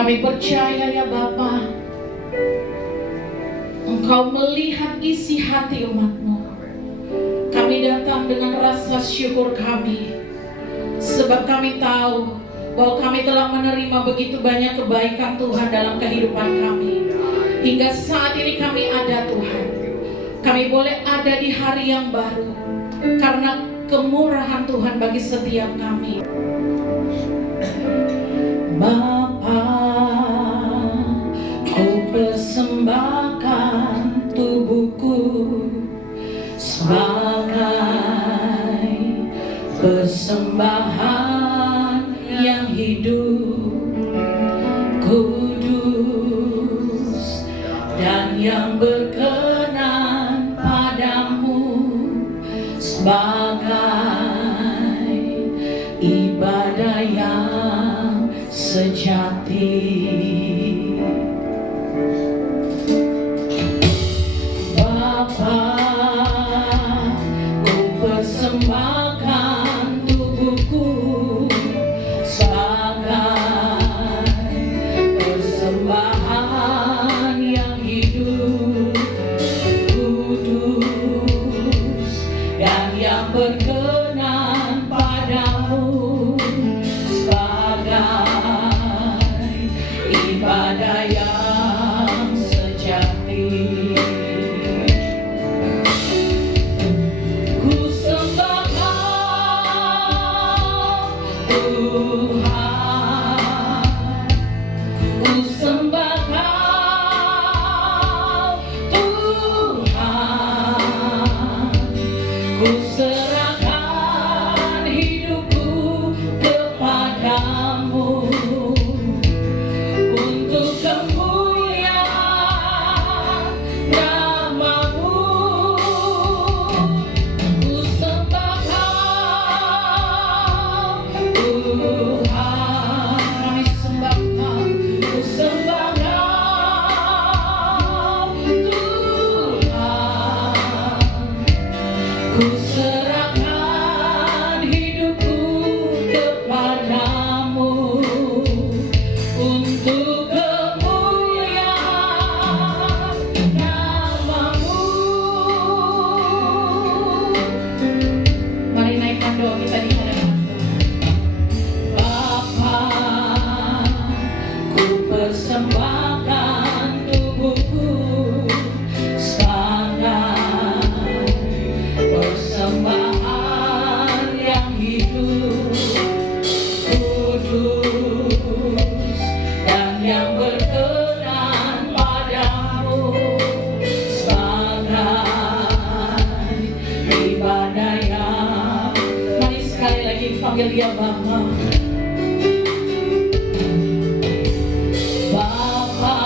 Kami percaya ya Bapa, Engkau melihat isi hati umat-Mu. Kami datang dengan rasa syukur kami, sebab kami tahu bahwa kami telah menerima begitu banyak kebaikan Tuhan dalam kehidupan kami. Hingga saat ini kami ada Tuhan. Kami boleh ada di hari yang baru karena kemurahan Tuhan bagi setiap kami. Bapa, ku persembahkan tubuhku sebagai persembahan yang hidup, kudus, dan yang berkenan padamu, sebagai ibadah yang sejati. Bapa, ku persembahkan tubuhku sebagai persembahan yang hidup, kudus, dan yang berkenan padamu, sebagai ibadah yang sejati. Ku sembah Tuhan, ku sembah Tuhan, ku serahkan hidupku kepadamu untuk kemuliaan nama-Mu. Ku sembah Tuhan, kami sembah Kau. Ku sembah Tuhan, ku serahkan hidupku kepadamu untuk kemuliaan nama-Mu. Mari naikkan doa kita di hadapan Tuhan. Bapa, ku persembahkan tubuhku sebagai persembahan yang hidup, kudus, dan yang berkenan padamu, sebagai ibadah yang. Mari sekali lagi panggil dia Bapa. Bapa,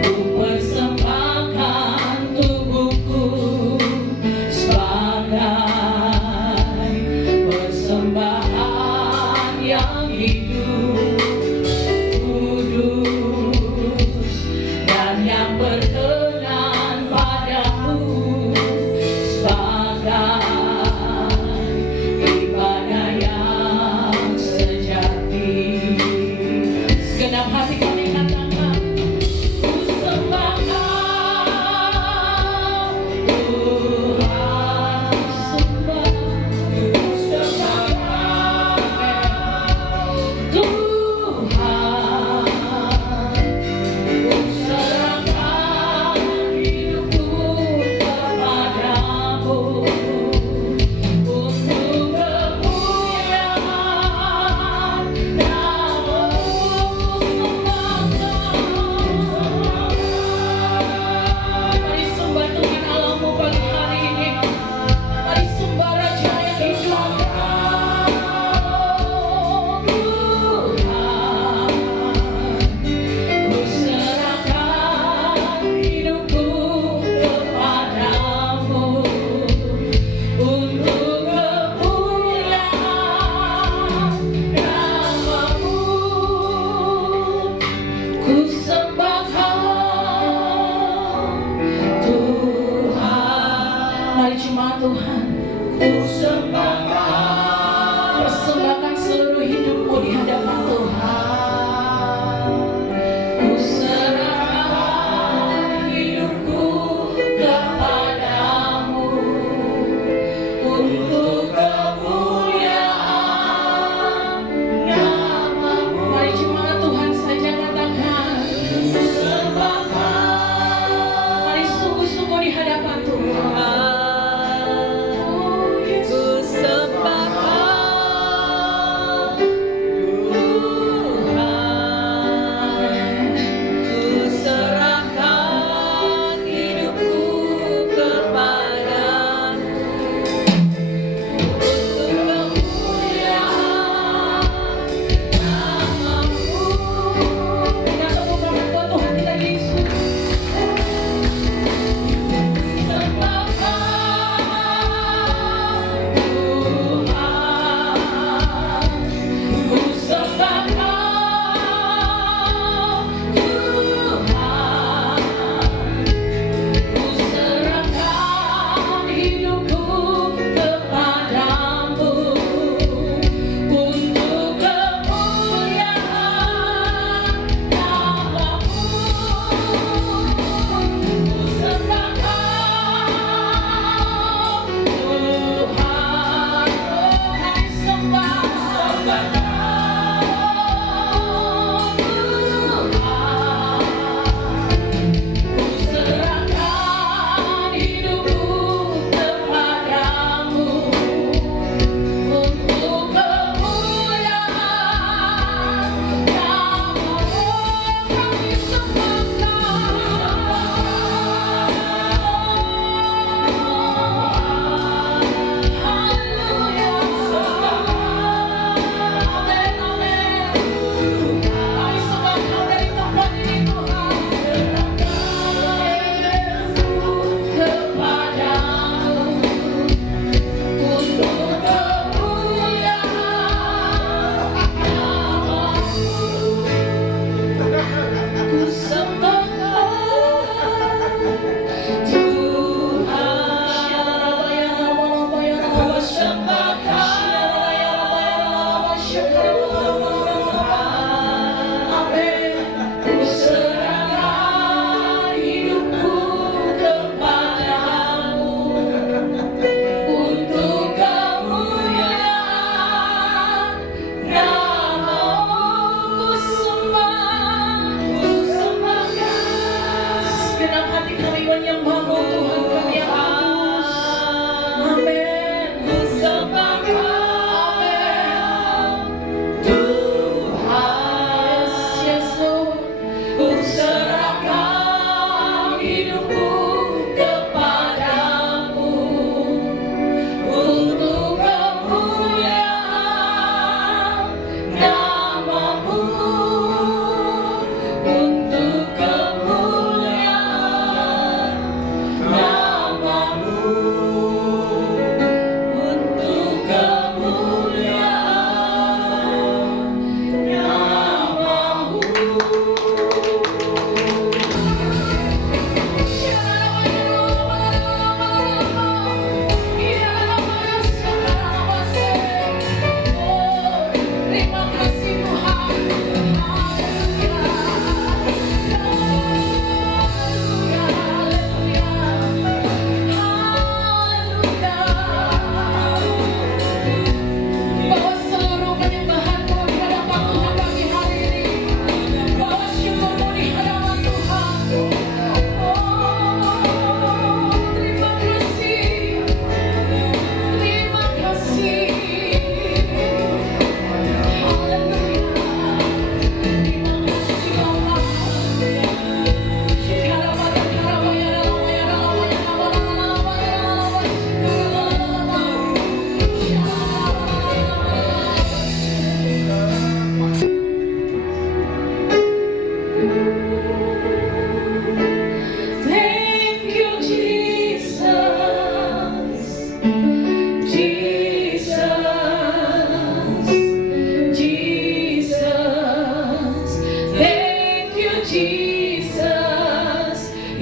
ku persembahkan tubuhku sebagai persembahan yang hidup, kudus, dan yang berkenan padamu, sebagai ibadah yang sejati. Segenap hati kami katakan, ku sembah Tuhan, sembah, ku sembah Tuhan, ku serahkan hidupku kepadamu untuk kemuliaan nama-Mu. Mari sembah Tuhan Allah-Mu pagi hari ini. Mari sembah Raja yang hidup. Tuhan, ku serahkan hidupku kepadamu untuk kemuliaan nama-Mu. Ku sembah Tuhan. Mari jemaat Tuhan, ku sembah, persembahkan seluruh hidupmu di hadapan Tuhan.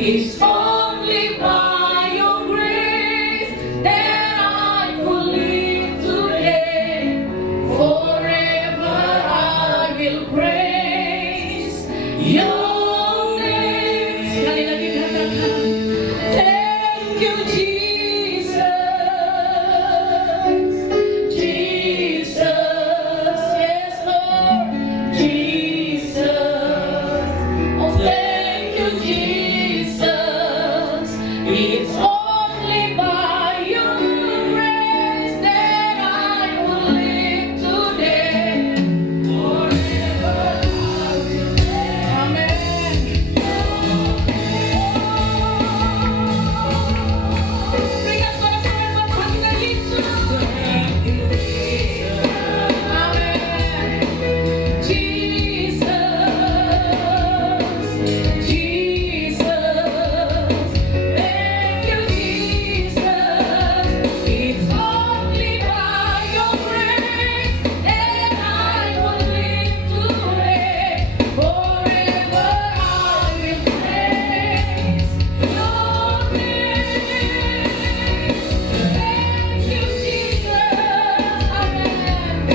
It's only by your grace that I could live today. Forever I will praise your name. Sekali lagi katakan, thank you Jesus, Jesus, yes Lord, Jesus. Oh, thank you Jesus. It's only by your grace that I will live today. Forever I will praise. Amen. Berikan suara-suara buat Tuhan kita Yesus. Amen. Jesus, Jesus, thank you Jesus. It's only by your grace that I will live today. Forever I will praise your name. Thank you Jesus. Amen.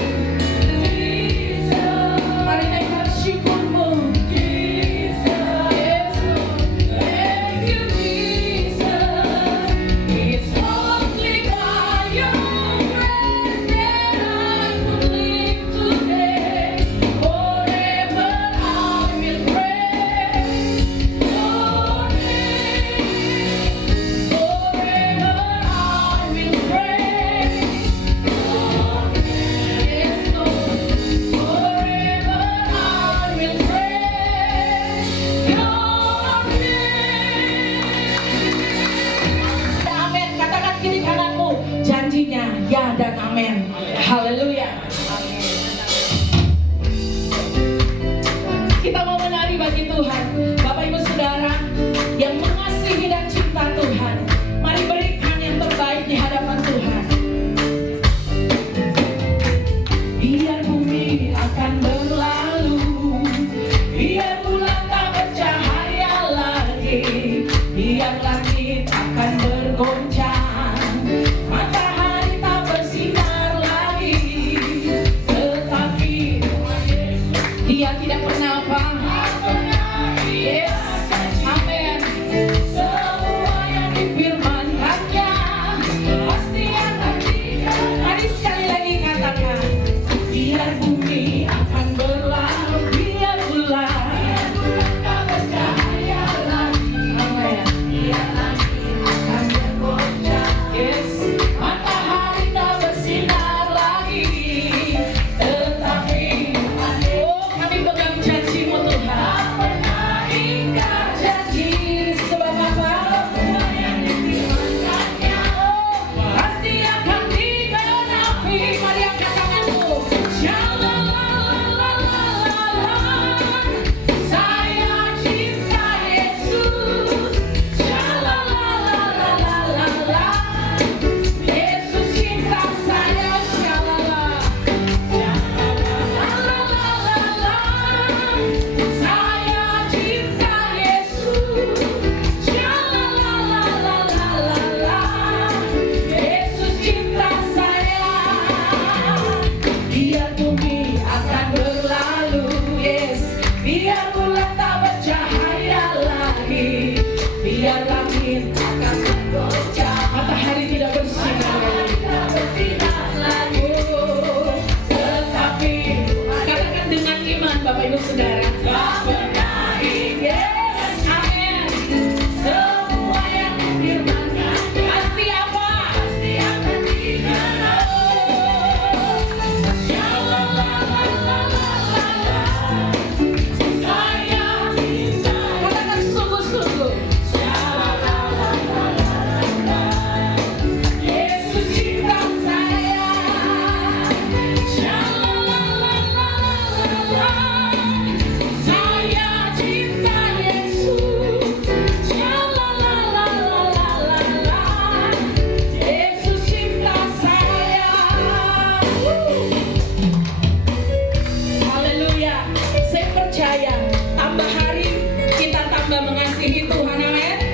Jesus, mari naikkan syukurmu. Jesus, yes Lord. Thank you Jesus. It's only by your grace that I will live today. Forever I will praise your name. Forever I will praise your name. Yes Lord. Forever I will praise your name. Amin. Katakan kiri kananmu, janjinya ya dan amin. Haleluya. Kita mau menari bagi Tuhan. Bapak Ibu Saudara yang mengasihi dan cinta Tuhan, mari berikan yang terbaik di hadapan Tuhan. Biar bumi akan berlalu, biar bulan tak bercahaya lagi, biar langit akan bergoncang, matahari tak bersinar lagi, tetapi Dia tidak pernah apa? Yes, amin. Semua yang difirmankannya pasti akan digenapi. Mari sekali lagi katakan, biar bumi akan berlalu, biar bulan tak bercahaya lagi, amin. Biar langit akan bergoncang, yes, matahari tak bersinar lagi, tetapi oh kami pegang janji-Mu Tuhan. Tak pernah ingkar janji, sebab apa? Semua yang difirmankannya pasti akan digenapi. Mari angkat tanganmu. Shalalalalala, saya cinta Yesus. Shalalalalala, Yesus cinta saya. Shalala. Shalalalalala, saya cinta Yesus. Shalalalalala, Yesus cinta saya. Biar bumi akan berlalu, yes, biar bulan tak bercahaya lagi, biar langit akan bergoncang, matahari tidak bersinar lagi, oh, tetapi katakan dengan iman Bapak Ibu Saudara, tak pernah yes, amin. Semua yang difirmankan pasti apa? Pasti akan digenapi. Shalalalalala, saya cinta. Katakan sungguh-sungguh. Shalalalalala, Yesus cinta saya. Shalalalalala, saya cinta Yesus. Shalalalalala, Yesus cinta saya. Haleluya. Saya percaya tambah hari kita tambah mengasihi Tuhan, amin.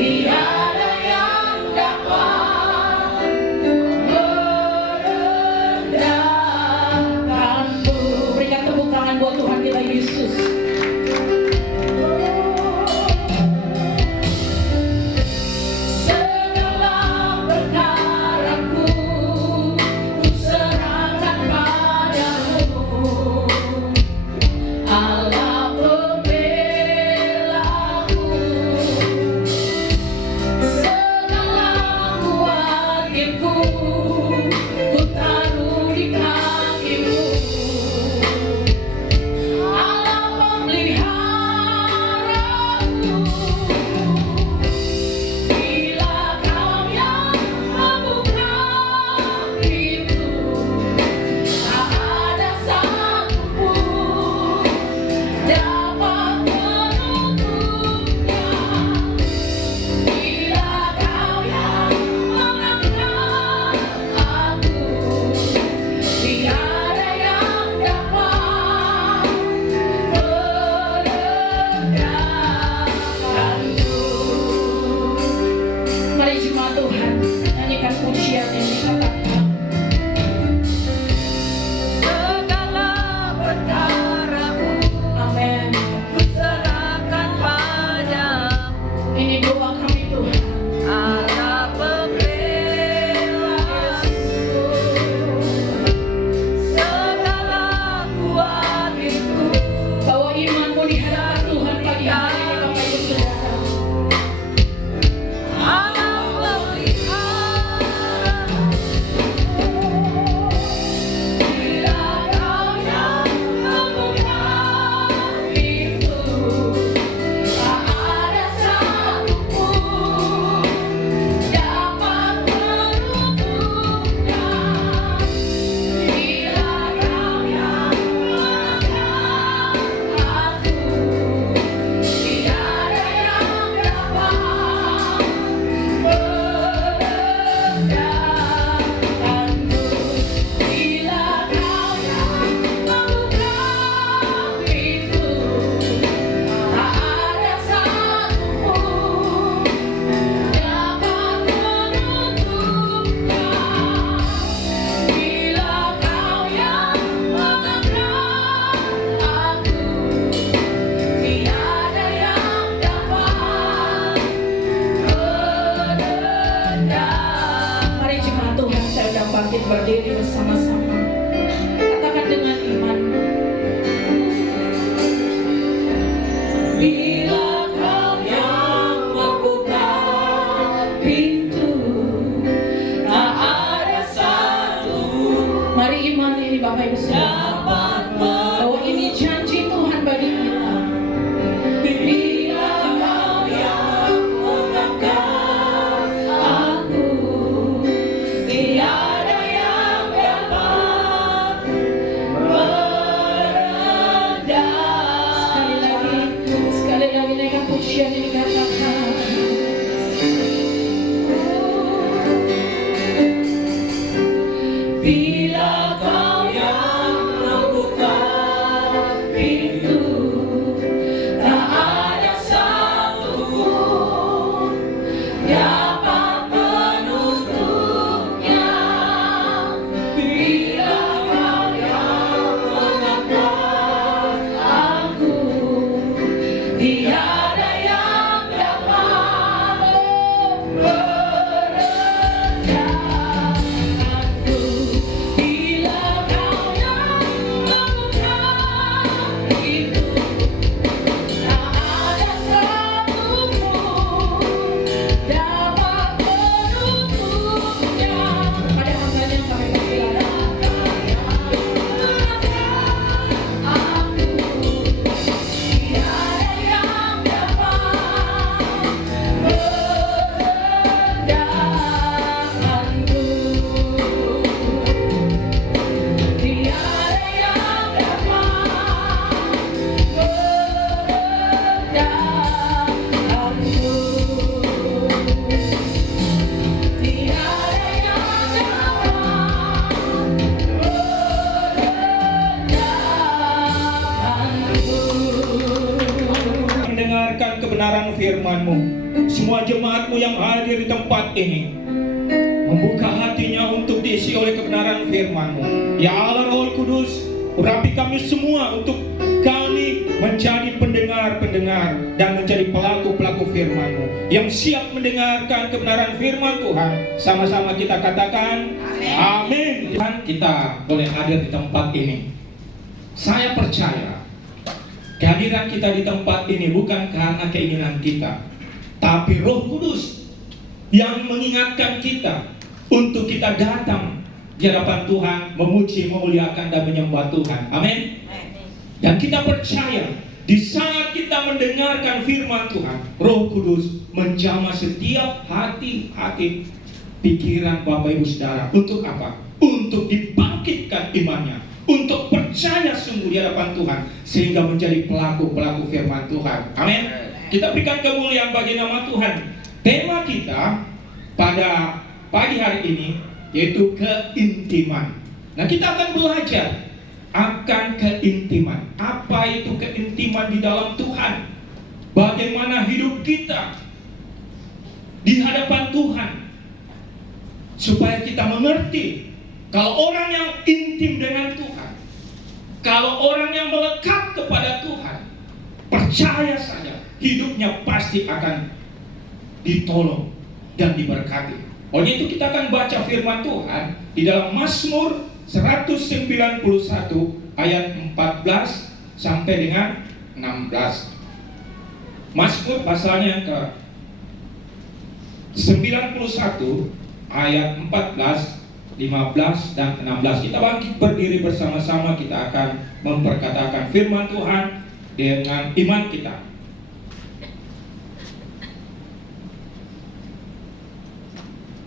tiada yang dapat merendahkanmu. Berikan tepuk tangan buat Tuhan kita Yesus. Berdiri bersama-sama, katakan dengan iman. Bila Kau yang membuka pintu, tak ada satu. Mari iman ini Bapak Ibu Saudara, bahwa ini janji Tuhan bagi kita. Bila Kau yang mengangkat aku, tiada jemaat-jemaat-Mu yang hadir di tempat ini, membuka hatinya untuk diisi oleh kebenaran firman-Mu. Ya Allah Roh Kudus, urapi kami semua untuk kami menjadi pendengar-pendengar dan menjadi pelaku-pelaku firman-Mu yang siap mendengarkan kebenaran firman Tuhan. Sama-sama kita katakan amin. Dan kita boleh hadir di tempat ini. Saya percaya kehadiran kita di tempat ini bukan karena keinginan kita, tapi Roh Kudus yang mengingatkan kita untuk kita datang di hadapan Tuhan, memuji, memuliakan, dan menyembah Tuhan. Amin. Dan kita percaya di saat kita mendengarkan firman Tuhan, Roh Kudus menjamah setiap hati pikiran Bapak Ibu Saudara. Untuk apa? Untuk dibangkitkan imannya, untuk percaya sungguh di hadapan Tuhan, sehingga menjadi pelaku-pelaku firman Tuhan. Amin. Kita berikan kemuliaan bagi nama Tuhan. Tema kita pada pagi hari ini yaitu keintiman. Nah, kita akan belajar akan keintiman. Apa itu keintiman di dalam Tuhan? Bagaimana hidup kita di hadapan Tuhan, supaya kita mengerti kalau orang yang intim dengan Tuhan, kalau orang yang melekat kepada Tuhan, percaya saja hidupnya pasti akan ditolong dan diberkati. Oleh itu kita akan baca firman Tuhan di dalam Mazmur 191 ayat 14 sampai dengan 16. Mazmur pasalnya yang ke 91 ayat 14, 15 dan 16. Kita bangkit berdiri bersama-sama, kita akan memperkatakan firman Tuhan dengan iman kita.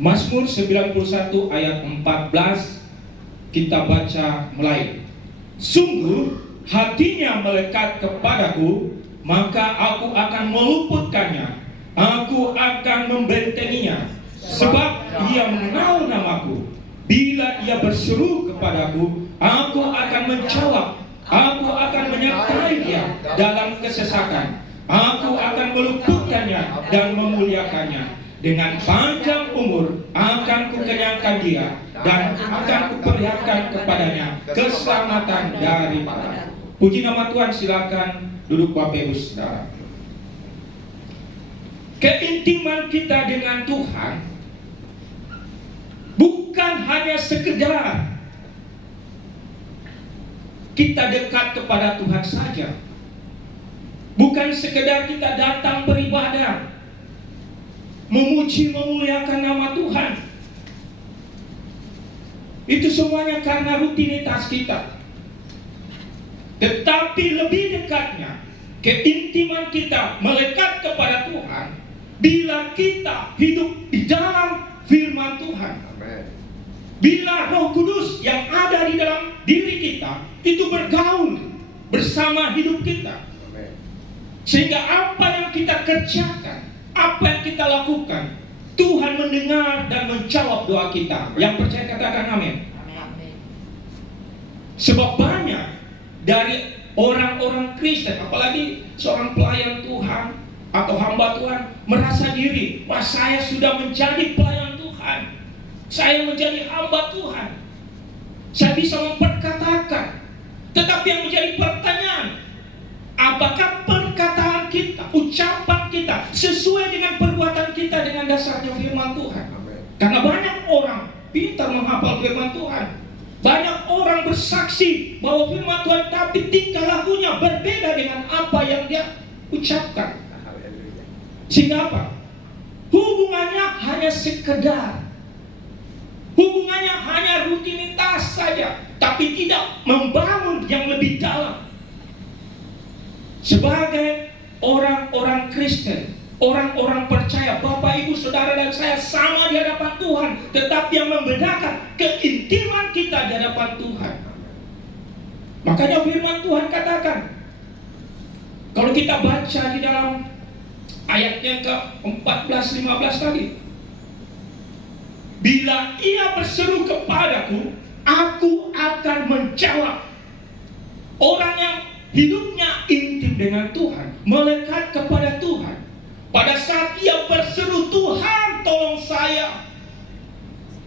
Mazmur 91 ayat 14, kita baca mulai. Sungguh hatinya melekat kepadaku, maka aku akan meluputkannya, aku akan membentenginya, sebab ia mengenal namaku. Bila ia berseru kepadaku, aku akan menjawab, aku akan menyertai dia dalam kesesakan, aku akan meluputkannya dan memuliakannya. Dengan panjang umur akan kukenyangkan dia, dan akan kuperlihatkan kepadanya keselamatan daripada. Puji nama Tuhan. Silakan duduk Bapak Ibu Saudara. Keintiman kita dengan Tuhan bukan hanya sekedar kita dekat kepada Tuhan saja, bukan sekedar kita datang beribadah, memuji, memuliakan nama Tuhan. Itu semuanya karena rutinitas kita. Tetapi lebih dekatnya, keintiman kita melekat kepada Tuhan bila kita hidup di dalam firman Tuhan. Bila Roh Kudus yang ada di dalam diri kita itu bergaul bersama hidup kita, sehingga apa yang kita kerjakan, apa yang kita lakukan, Tuhan mendengar dan menjawab doa kita. Yang percaya katakan amin. Sebab banyak dari orang-orang Kristen, apalagi seorang pelayan Tuhan atau hamba Tuhan, merasa diri, wah saya sudah menjadi pelayan Tuhan, saya menjadi hamba Tuhan, saya bisa memperkatakan. Tetapi yang menjadi pertanyaan, apakah perkataan kita, ucapan kita sesuai dengan perbuatan kita dengan dasarnya firman Tuhan? Karena banyak orang pintar menghafal firman Tuhan, banyak orang bersaksi bahwa firman Tuhan, tapi tingkah lakunya berbeda dengan apa yang dia ucapkan. Sehingga apa? Hubungannya hanya sekedar, hubungannya hanya rutinitas saja, tapi tidak membangun yang lebih dalam. Sebagai orang-orang Kristen, orang-orang percaya, Bapak, Ibu, Saudara dan saya sama di hadapan Tuhan, tetapi yang membedakan keintiman kita di hadapan Tuhan. Makanya firman Tuhan katakan, kalau kita baca di dalam ayat yang ke-14-15 tadi, bila ia berseru kepadaku, aku akan menjawab. Orang yang hidupnya intim dengan Tuhan, melekat kepada Tuhan, Pada saat ia berseru, Tuhan tolong saya,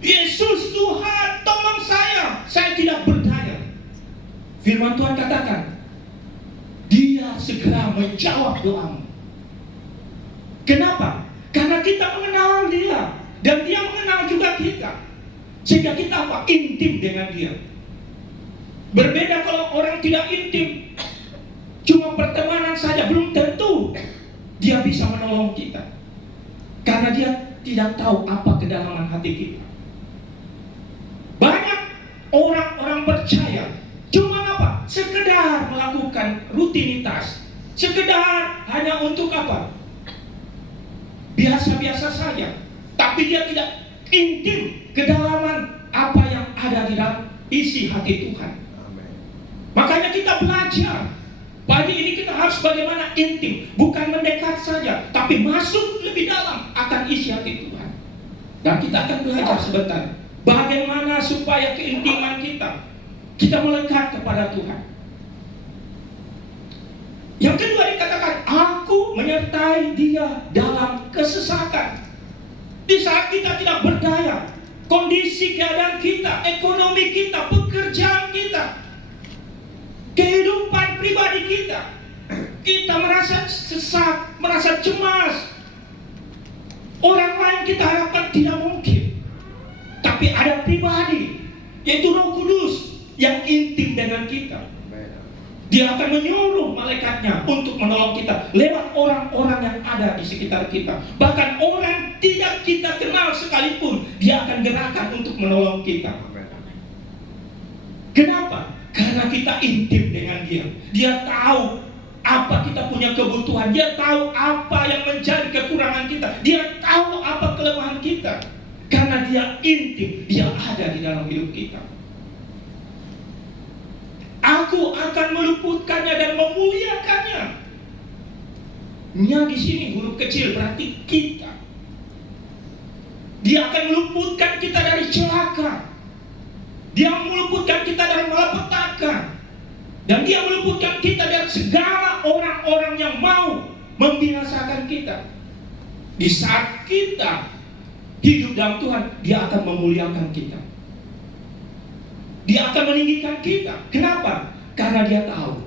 Yesus Tuhan tolong saya tidak berdaya. Firman Tuhan katakan, dia segera menjawab doamu. Kenapa? Karena kita mengenal dia, dan dia mengenal juga kita. Sehingga kita apa? Intim dengan dia. Berbeda kalau orang tidak intim, cuma pertemanan saja, belum tentu dia bisa menolong kita. Karena dia tidak tahu apa kedalaman hati kita. Banyak orang-orang percaya cuma apa? Sekedar melakukan rutinitas, sekedar hanya untuk apa? Biasa-biasa saja. Tapi dia tidak intim kedalaman apa yang ada di dalam isi hati Tuhan. Makanya kita belajar. Pagi ini kita harus bagaimana intim, bukan mendekat saja, tapi masuk lebih dalam akan isi hati Tuhan. Dan kita akan belajar sebentar bagaimana supaya keintiman kita melekat kepada Tuhan. Yang kedua dikatakan, aku menyertai dia dalam kesesatan. Di saat kita tidak berdaya, kondisi keadaan kita, ekonomi kita, pekerjaan kita, kehidupan pribadi kita merasa sesak, merasa cemas. Orang lain kita harapkan tidak mungkin. Tapi ada pribadi, yaitu Roh Kudus yang intim dengan kita. Dia akan menyuruh malaikatnya untuk menolong kita lewat orang-orang yang ada di sekitar kita. Bahkan orang tidak kita kenal sekalipun, dia akan gerakan untuk menolong kita. Kenapa? Karena kita intim dengan dia. Dia tahu apa kita punya kebutuhan. Dia tahu apa yang menjadi kekurangan kita. Dia tahu apa kelemahan kita. Karena dia intim, dia ada di dalam hidup kita. Aku akan meluputkannya dan memuliakannya. Nya di sini huruf kecil berarti kita. Dia akan meluputkan kita dari celaka. Dia meluputkan kita dari malapetaka. Dan dia meluputkan kita dari segala orang-orang yang mau membinasakan kita. Di saat kita hidup dalam Tuhan, dia akan memuliakan kita. Dia akan meninggikan kita. Kenapa? Karena dia tahu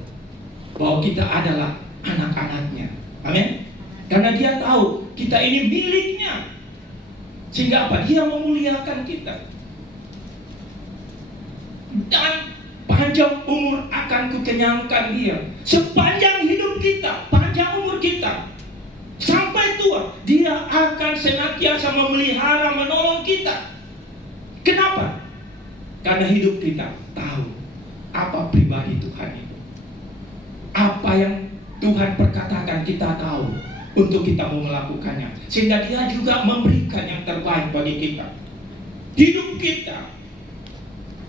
bahwa kita adalah anak-anaknya. Amin. Karena dia tahu kita ini miliknya. Sehingga apa? Dia memuliakan kita. Dan panjang umur akan kukenyangkan dia. Sepanjang hidup kita, panjang umur kita, sampai tua, dia akan senantiasa memelihara, menolong kita. Kenapa? Karena hidup kita tahu apa pribadi Tuhan itu. Apa yang Tuhan perkatakan kita tahu untuk kita mau melakukannya. Sehingga dia juga memberikan yang terbaik bagi kita. Hidup kita,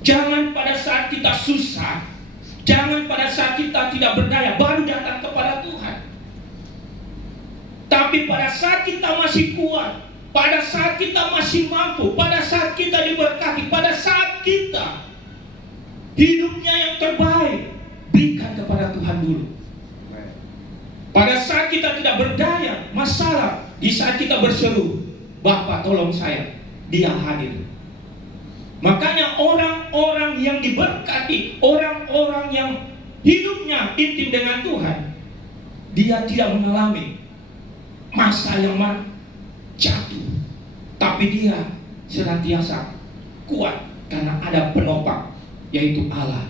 jangan pada saat kita susah, jangan pada saat kita tidak berdaya baru datang kepada Tuhan. Tapi pada saat kita masih kuat, pada saat kita masih mampu, pada saat kita diberkati, pada saat kita hidupnya yang terbaik, berikan kepada Tuhan dulu. Pada saat kita tidak berdaya, masalah, di saat kita berseru, Bapa tolong saya, dia hadir. Makanya orang-orang yang diberkati, orang-orang yang hidupnya intim dengan Tuhan, dia tidak mengalami masa yang jatuh, tapi dia senantiasa kuat karena ada penopang, yaitu Allah.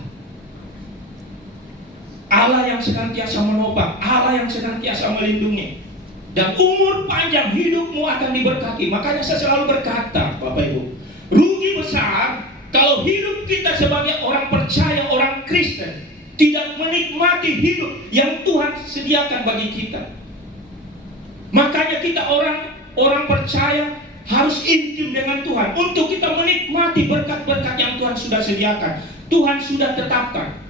Allah yang senantiasa menopang, Allah yang senantiasa melindungi. Dan umur panjang hidupmu akan diberkati. Makanya saya selalu berkata, Bapak Ibu, rugi besar kalau hidup kita sebagai orang percaya, orang Kristen, tidak menikmati hidup yang Tuhan sediakan bagi kita. Makanya kita orang percaya harus intim dengan Tuhan untuk kita menikmati berkat-berkat yang Tuhan sudah sediakan, Tuhan sudah tetapkan.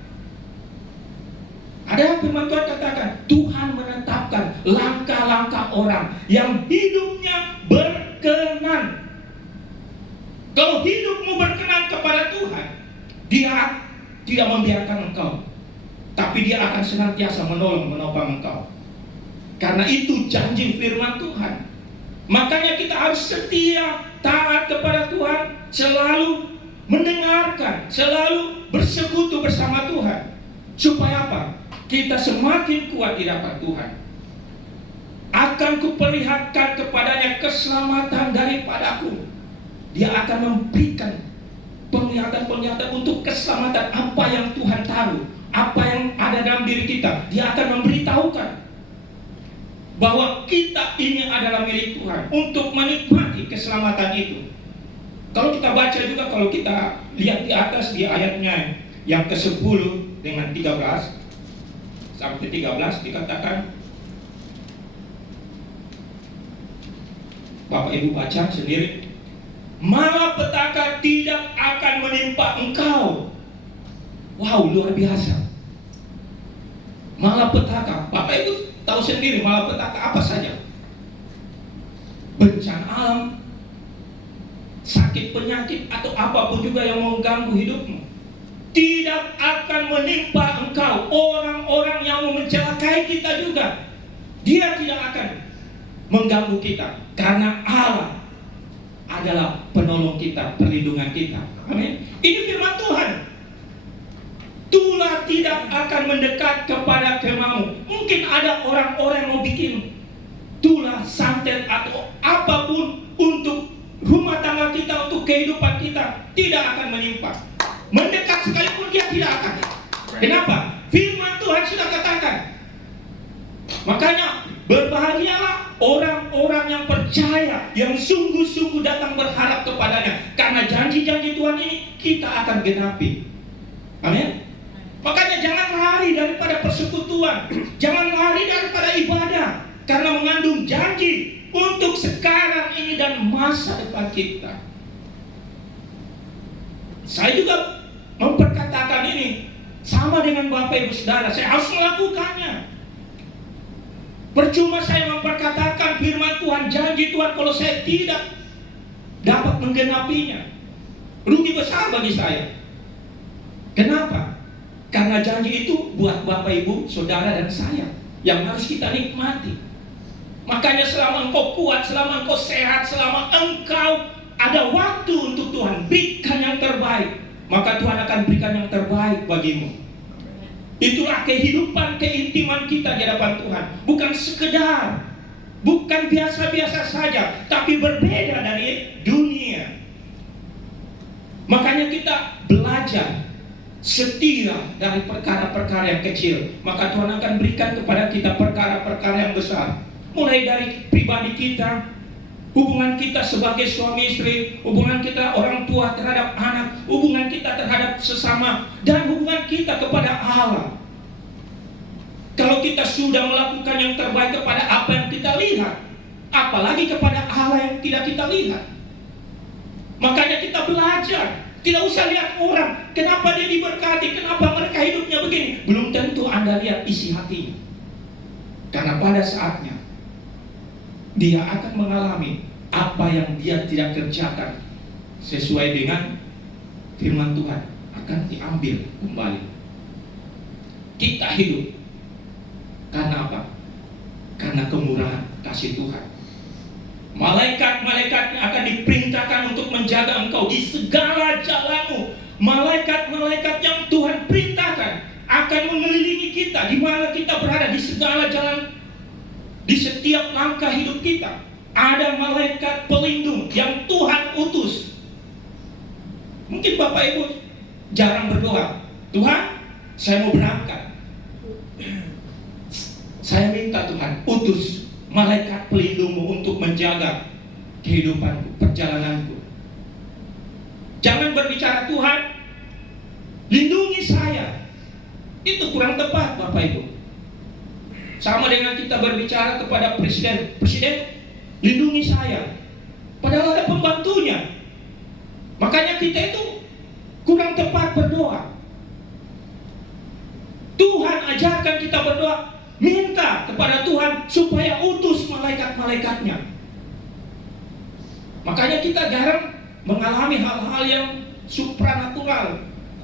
Ada firman Tuhan katakan, Tuhan menetapkan langkah-langkah orang yang hidupnya berkenan. Kalau hidupmu berkenan kepada Tuhan, dia tidak membiarkan engkau, tapi dia akan senantiasa menolong, menopang engkau. Karena itu janji firman Tuhan. Makanya kita harus setia, taat kepada Tuhan, selalu mendengarkan, selalu bersekutu bersama Tuhan. Supaya apa? Kita semakin kuat di hadapan Tuhan. Akan kuperlihatkan kepadanya keselamatan daripadaku. Dia akan memberikan penglihatan-penglihatan untuk keselamatan apa yang Tuhan taruh, apa yang ada dalam diri kita. Dia akan memberitahukan bahwa kita ini adalah milik Tuhan untuk menikmati keselamatan itu. Kalau kita baca juga, kalau kita lihat di atas di ayatnya yang ke-10 dengan 13 sampai 13 dikatakan, Bapak Ibu baca sendiri, malapetaka tidak akan menimpa engkau. Wow, luar biasa. Malapetaka, Bapak Ibu tahu sendiri malapetaka apa saja? Bencana alam, sakit penyakit atau apapun juga yang mengganggu hidupmu, tidak akan menimpa engkau. Orang-orang yang mau mencelakai kita juga, dia tidak akan mengganggu kita, karena Allah adalah penolong kita, perlindungan kita. Amin. Ini firman Tuhan. Tulah tidak akan mendekat kepada kemahmu. Mungkin ada orang-orang yang mau bikin tulah, santet atau apapun untuk rumah tangga kita, untuk kehidupan kita, tidak akan menimpa. Mendekat sekalipun dia tidak akan. Kenapa? Firman Tuhan sudah katakan. Makanya berbahagialah orang-orang yang percaya, yang sungguh-sungguh datang berharap kepadanya. Karena janji-janji Tuhan ini kita akan genapi. Amin. Makanya jangan lari daripada persekutuan, jangan lari daripada ibadah, karena mengandung janji untuk sekarang ini dan masa depan kita. Saya juga memperkatakan ini sama dengan Bapak Ibu Saudara, saya harus melakukannya. Percuma saya memperkatakan firman Tuhan, janji Tuhan, kalau saya tidak dapat menggenapinya. Rugi besar bagi saya. Kenapa? Karena janji itu buat Bapak Ibu, Saudara dan saya yang harus kita nikmati. Makanya selama engkau kuat, selama engkau sehat, selama engkau ada waktu untuk Tuhan, berikan yang terbaik, maka Tuhan akan berikan yang terbaik bagimu. Itulah kehidupan, keintiman kita di hadapan Tuhan. Bukan sekedar, bukan biasa-biasa saja, tapi berbeda dari dunia. Makanya kita belajar setia dari perkara-perkara yang kecil, maka Tuhan akan berikan kepada kita perkara-perkara yang besar. Mulai dari pribadi kita, hubungan kita sebagai suami istri, hubungan kita orang tua terhadap anak, hubungan kita terhadap sesama, dan hubungan kita kepada Allah. Kalau kita sudah melakukan yang terbaik kepada apa yang kita lihat, apalagi kepada Allah yang tidak kita lihat. Makanya kita belajar. Tidak usah lihat orang, kenapa dia diberkati, kenapa mereka hidupnya begini. Belum tentu Anda lihat isi hatinya. Karena pada saatnya dia akan mengalami apa yang dia tidak kerjakan sesuai dengan firman Tuhan, akan diambil kembali. Kita hidup karena apa? Karena kemurahan kasih Tuhan. Malaikat-malaikatnya akan diperintahkan untuk menjaga engkau di segala jalanmu. Malaikat-malaikat yang Tuhan perintahkan akan mengelilingi kita di mana kita berada, di segala jalan, di setiap langkah hidup kita. Ada malaikat pelindung yang Tuhan utus. Mungkin Bapak Ibu jarang berdoa, Tuhan, saya mau berangkat. Saya minta Tuhan utus malaikat pelindungmu untuk menjaga kehidupanku, perjalananku. Jangan berbicara, Tuhan, lindungi saya. Itu kurang tepat, Bapak Ibu. Sama dengan kita berbicara kepada presiden, Presiden, lindungi saya. Padahal ada pembantunya. Makanya kita itu kurang tepat berdoa. Tuhan ajarkan kita berdoa, minta kepada Tuhan supaya utus malaikat-malaikatnya. Makanya kita jarang mengalami hal-hal yang supranatural,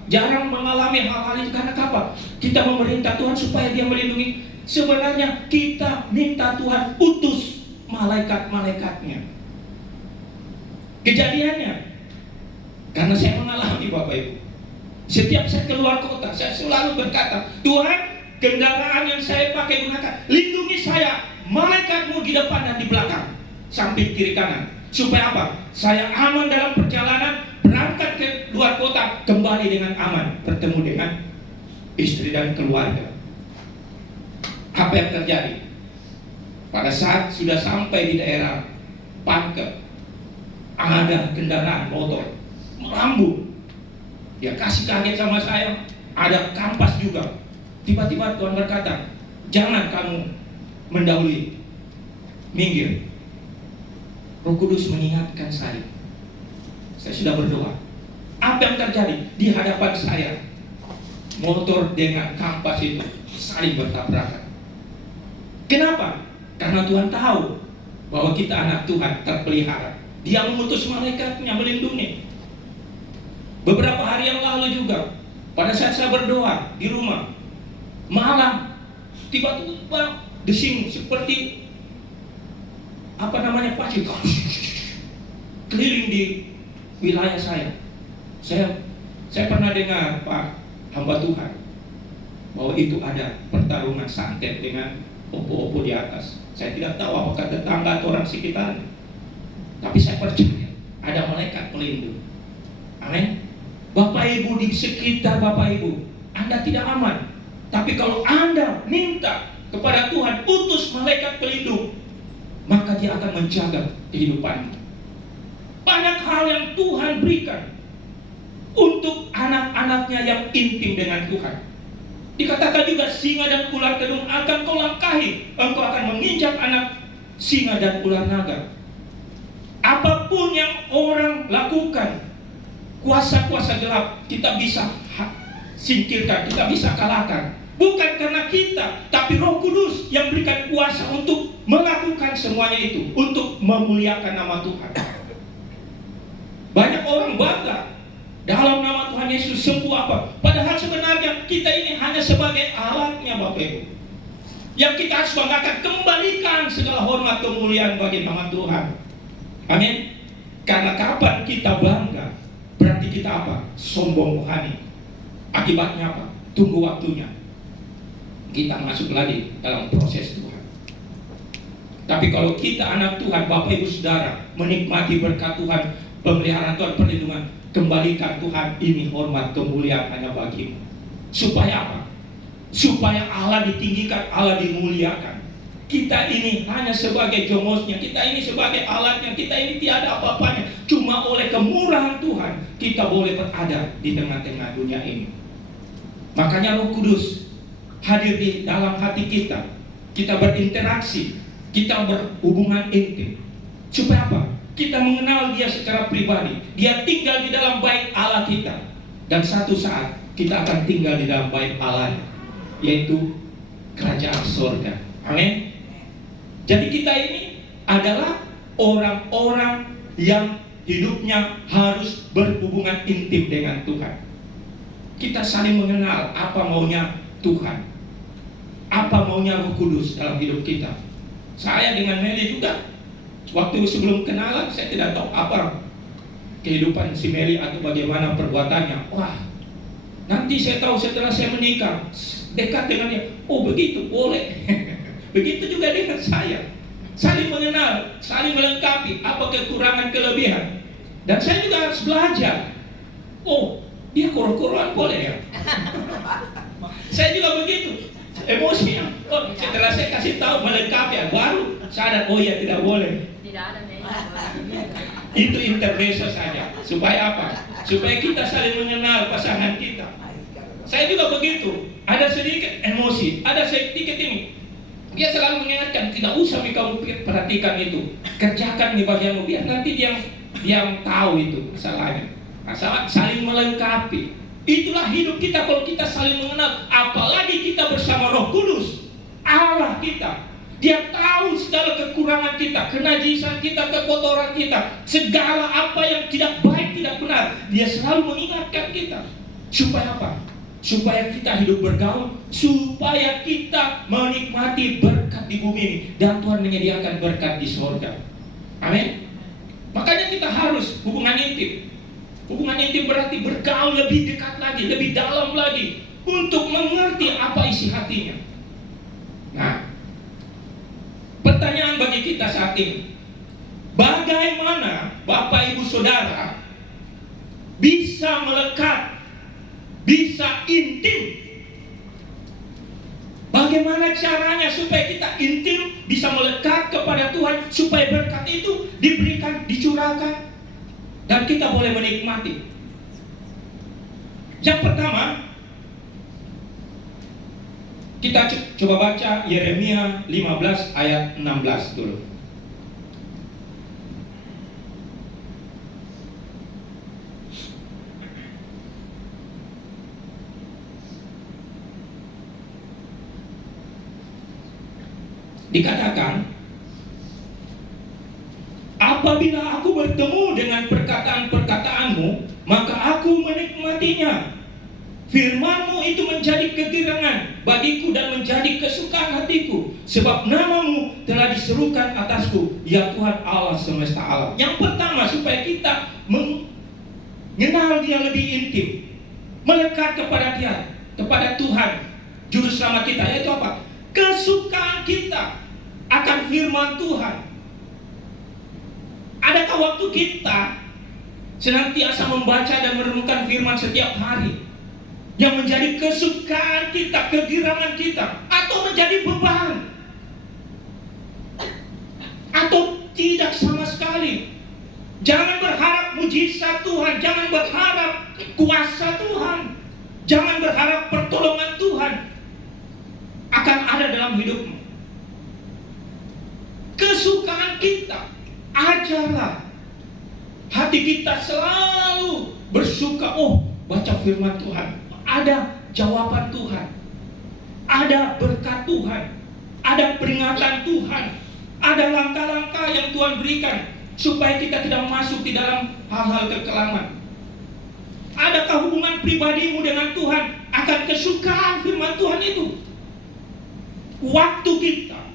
jarang mengalami hal-hal itu. Karena apa? Kita memerintah Tuhan supaya dia melindungi Sebenarnya kita minta Tuhan utus malaikat-malaikatnya. Kejadiannya, karena saya mengalami Bapak Ibu, setiap saya keluar kota, saya selalu berkata, Tuhan, kendaraan yang saya pakai gunakan, lindungi saya, malaikatmu di depan dan di belakang, samping kiri kanan. Supaya apa? Saya aman dalam perjalanan, berangkat ke luar kota, kembali dengan aman, bertemu dengan istri dan keluarga. Apa yang terjadi? Pada saat sudah sampai di daerah Panke, ada kendaraan motor melambung. Dia kasih kaget sama saya, ada kampas juga. Tiba-tiba Tuhan berkata, jangan kamu mendahului, minggir. Roh Kudus mengingatkan saya sudah berdoa. Apa yang terjadi? Di hadapan saya, motor dengan kampas itu saling bertabrakan. Kenapa? Karena Tuhan tahu bahwa kita anak Tuhan terpelihara. Dia mengutus malaikatnya melindungi. Beberapa hari yang lalu juga, pada saat saya berdoa di rumah, malam tiba-tiba desing seperti pasir keliling di wilayah saya. Saya pernah dengar Pak hamba Tuhan bahwa itu ada pertarungan santet dengan opo-opo di atas. Saya tidak tahu apakah tetangga atau orang sekitar, tapi saya percaya ada malaikat pelindung. Amin. Bapak Ibu, di sekitar Bapak Ibu, Anda tidak aman. Tapi kalau Anda minta kepada Tuhan utus malaikat pelindung, maka Dia akan menjaga kehidupanmu. Banyak hal yang Tuhan berikan untuk anak-anaknya yang intim dengan Tuhan. Dikatakan juga singa dan ular kedung akan kau langkahi, engkau akan menginjak anak singa dan ular naga. Apapun yang orang lakukan, kuasa-kuasa gelap kita bisa singkirkan, kita bisa kalahkan. Bukan karena kita, tapi Roh Kudus yang berikan kuasa untuk melakukan semuanya itu, untuk memuliakan nama Tuhan. Banyak orang bangga dalam nama Tuhan Yesus sembuh apa? Padahal sebenarnya kita ini hanya sebagai alatnya Bapak Ibu. Yang kita harus banggakan, kembalikan segala hormat kemuliaan bagi nama Tuhan. Amin. Karena kapan kita bangga, berarti kita apa? Sombong rohani. Akibatnya apa? Tunggu waktunya, kita masuk lagi dalam proses Tuhan. Tapi kalau kita anak Tuhan, Bapak Ibu Saudara, menikmati berkat Tuhan, pemeliharaan Tuhan, perlindungan, kembalikan Tuhan, ini hormat kemuliaan hanya bagimu. Supaya apa? Supaya Allah ditinggikan, Allah dimuliakan. Kita ini hanya sebagai jongosnya, kita ini sebagai alatnya, kita ini tiada apa-apanya. Cuma oleh kemurahan Tuhan kita boleh berada di tengah-tengah dunia ini. Makanya Roh Kudus hadir di dalam hati kita. Kita berinteraksi, kita berhubungan intim. Supaya apa? Kita mengenal Dia secara pribadi. Dia tinggal di dalam bait Allah kita. Dan satu saat kita akan tinggal di dalam bait Allah, yaitu kerajaan surga. Amin. Jadi kita ini adalah orang-orang yang hidupnya harus berhubungan intim dengan Tuhan. Kita saling mengenal apa maunya Tuhan, apa maunya Roh Kudus dalam hidup kita. Saya dengan Meli juga, waktu sebelum kenalan saya tidak tahu apa kehidupan si Meli atau bagaimana perbuatannya. Wah, nanti saya tahu setelah saya menikah, dekat dengan dia. Oh begitu, boleh. Begitu juga dengan saya. Saling mengenal, saling melengkapi apa kekurangan kelebihan. Dan saya juga harus belajar. Oh, dia kurang-kurang boleh ya. Saya juga begitu. Emosinya. Oh, setelah saya kasih tahu melengkapi ya, baru sadar, oh ya tidak boleh. Tidak ada Itu intermezzo saja. Supaya apa? Supaya kita saling mengenal pasangan kita. Saya juga begitu. Ada sedikit emosi, ada sedikit ini. Dia selalu mengingatkan, tidak usah kamu perhatikan itu, kerjakan di bagianmu, biar nanti dia yang tahu itu masalahnya. Nah, saling melengkapi. Itulah hidup kita kalau kita saling mengenal. Apalagi kita bersama Roh Kudus, Allah kita. Dia tahu segala kekurangan kita, kenajisan kita, kekotoran kita, segala apa yang tidak baik, tidak benar. Dia selalu mengingatkan kita. Supaya apa? supaya kita hidup bergaul, supaya kita menikmati berkat di bumi ini, dan Tuhan menyediakan berkat di sorga. Amin. Makanya kita harus hubungan intim. Hubungan intim berarti bergaul lebih dekat lagi, lebih dalam lagi, untuk mengerti apa isi hatinya. Nah, pertanyaan bagi kita saat ini, bagaimana Bapak Ibu Saudara bisa melekat, bisa intim? Bagaimana caranya supaya kita intim, bisa melekat kepada Tuhan, supaya berkat itu diberikan, dicurahkan, dan kita boleh menikmati? Yang pertama, kita coba baca Yeremia 15 ayat 16 dulu. Dikatakan, apabila aku bertemu dengan perkataan-perkataanmu, maka aku menikmatinya. Firman-Mu itu menjadi kegirangan bagiku dan menjadi kesukaan hatiku, sebab nama-Mu telah diserukan atasku, ya Tuhan Allah semesta alam. Yang pertama, supaya kita mengenal Dia lebih intim, melekat kepada Dia, kepada Tuhan Juru Selamat kita, yaitu apa? Kesukaan kita akan firman Tuhan. Adakah waktu kita senantiasa membaca dan merenungkan firman setiap hari yang menjadi kesukaan kita, kegirangan kita, atau menjadi beban, atau tidak sama sekali? Jangan berharap mujizat Tuhan, jangan berharap kuasa Tuhan, jangan berharap pertolongan Tuhan akan ada dalam hidupmu. Kesukaan kita, ajarlah hati kita selalu bersuka. Oh, baca firman Tuhan, ada jawaban Tuhan, ada berkat Tuhan, ada peringatan Tuhan, ada langkah-langkah yang Tuhan berikan supaya kita tidak masuk di dalam hal-hal kekelaman. Adakah hubungan pribadimu dengan Tuhan akan kesukaan firman Tuhan itu? Waktu kita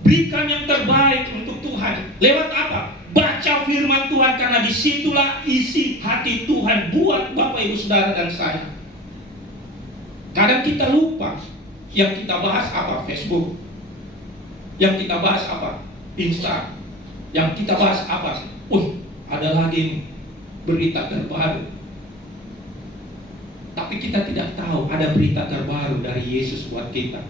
berikan yang terbaik untuk Tuhan. Lewat apa? Baca firman Tuhan, karena disitulah isi hati Tuhan buat Bapak Ibu Saudara dan saya. Kadang kita lupa. Yang kita bahas apa? Facebook. Yang kita bahas apa? Insta. Yang kita bahas apa? Ada lagi nih berita terbaru. Tapi kita tidak tahu ada berita terbaru dari Yesus buat kita.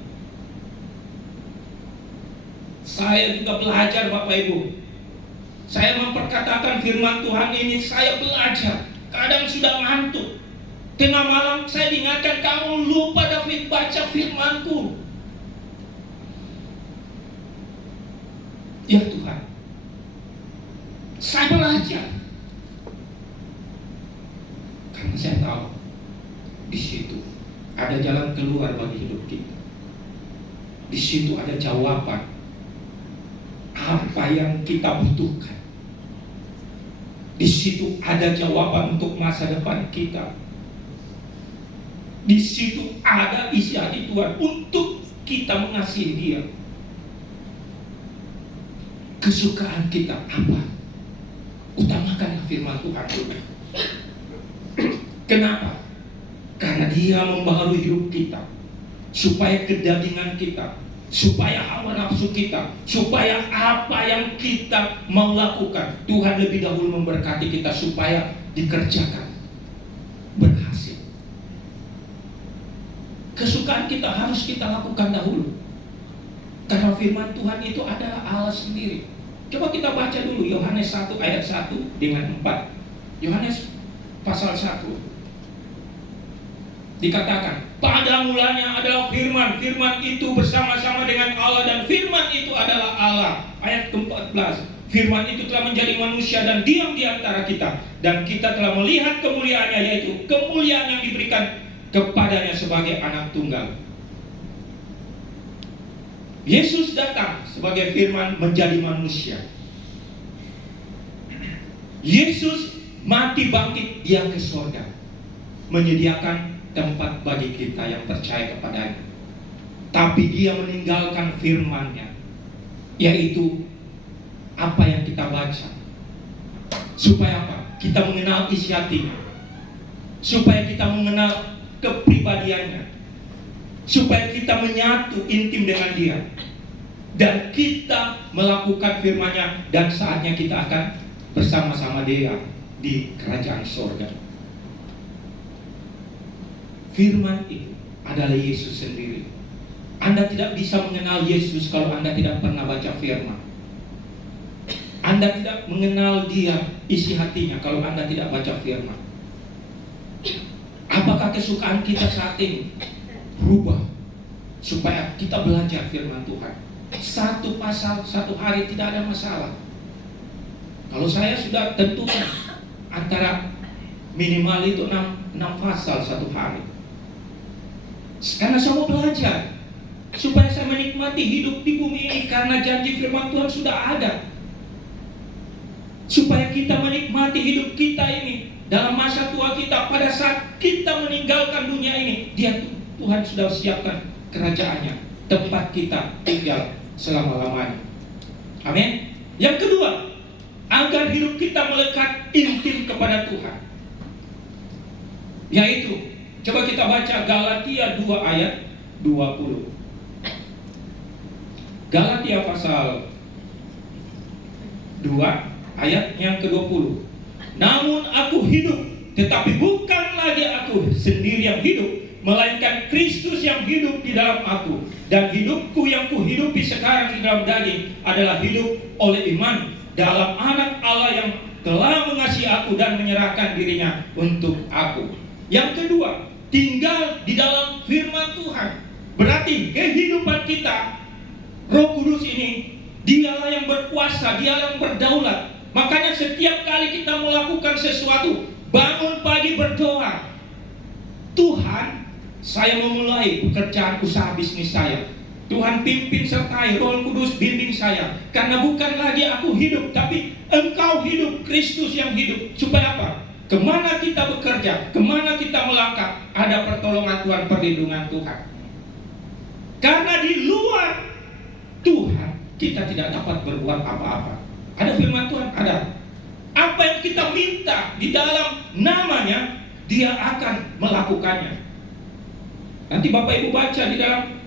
Saya juga belajar, Bapak Ibu. Saya memperkatakan firman Tuhan ini, saya belajar. Kadang sudah ngantuk. Tengah malam saya diingatkan, kamu lupa David baca firman-Ku. Ya Tuhan, saya belajar. Karena saya tahu di situ ada jalan keluar bagi hidup kita. Di situ ada jawaban apa yang kita butuhkan. Di situ ada jawaban untuk masa depan kita. Di situ ada isi hati Tuhan untuk kita mengasihi Dia. Kesukaan kita apa? Utamakanlah firman Tuhan. Kenapa? Karena Dia membaharui hidup kita, supaya kedagingan kita, supaya hawa nafsu kita, supaya apa yang kita mau lakukan, Tuhan lebih dahulu memberkati kita supaya dikerjakan, berhasil. Kesukaan kita harus kita lakukan dahulu, karena firman Tuhan itu adalah Allah sendiri. Coba kita baca dulu Yohanes 1 ayat 1 dengan 4. Yohanes pasal 1. Dikatakan, pada mulanya adalah firman, firman itu bersama-sama dengan Allah, dan firman itu adalah Allah. Ayat ke-14, firman itu telah menjadi manusia dan diam di antara kita, dan kita telah melihat kemuliaannya, yaitu kemuliaan yang diberikan kepadanya sebagai anak tunggal. Yesus datang sebagai firman menjadi manusia. Yesus mati bangkit, Dia ke surga, menyediakan tempat bagi kita yang percaya kepadanya. Tapi dia meninggalkan firman-Nya, yaitu apa yang kita baca. Supaya apa? Kita mengenal isi hatinya, supaya kita mengenal kepribadiannya, supaya kita menyatu intim dengan dia, dan kita melakukan firman-Nya, dan saatnya kita akan bersama-sama dia di kerajaan sorga. Firman itu adalah Yesus sendiri. Anda tidak bisa mengenal Yesus kalau Anda tidak pernah baca firman. Anda tidak mengenal dia, isi hatinya, kalau Anda tidak baca firman. Apakah kesukaan kita saat ini berubah supaya kita belajar firman Tuhan? Satu pasal, satu hari tidak ada masalah. Kalau saya sudah tentukan antara minimal itu 6 pasal satu hari. Karena saya mau belajar, supaya saya menikmati hidup di bumi ini, karena janji firman Tuhan sudah ada. Supaya kita menikmati hidup kita ini dalam masa tua kita, pada saat kita meninggalkan dunia ini, Tuhan sudah siapkan kerajaannya, tempat kita tinggal selama-lamanya. Amin. Yang kedua, agar hidup kita melekat intim kepada Tuhan, yaitu, coba kita baca Galatia 2 ayat 20. Galatia pasal 2 ayat yang ke-20. Namun aku hidup, tetapi bukan lagi aku sendiri yang hidup, melainkan Kristus yang hidup di dalam aku. Dan hidupku yang kuhidupi sekarang di dalam daging adalah hidup oleh iman dalam Anak Allah yang telah mengasihi aku dan menyerahkan dirinya untuk aku. Yang kedua, tinggal di dalam firman Tuhan. Berarti kehidupan kita, Roh Kudus ini, dialah yang berkuasa, dialah yang berdaulat. Makanya setiap kali kita melakukan sesuatu, bangun pagi berdoa, Tuhan, saya memulai pekerjaan usaha bisnis saya. Tuhan pimpin sertai, Roh Kudus bimbing saya. Karena bukan lagi aku hidup, tapi Engkau hidup, Kristus yang hidup. Supaya apa? Kemana kita bekerja, kemana kita melangkah, ada pertolongan Tuhan, perlindungan Tuhan. Karena di luar Tuhan, kita tidak dapat berbuat apa-apa. Ada firman Tuhan, ada. Apa yang kita minta di dalam namanya, Dia akan melakukannya. Nanti Bapak Ibu baca di dalam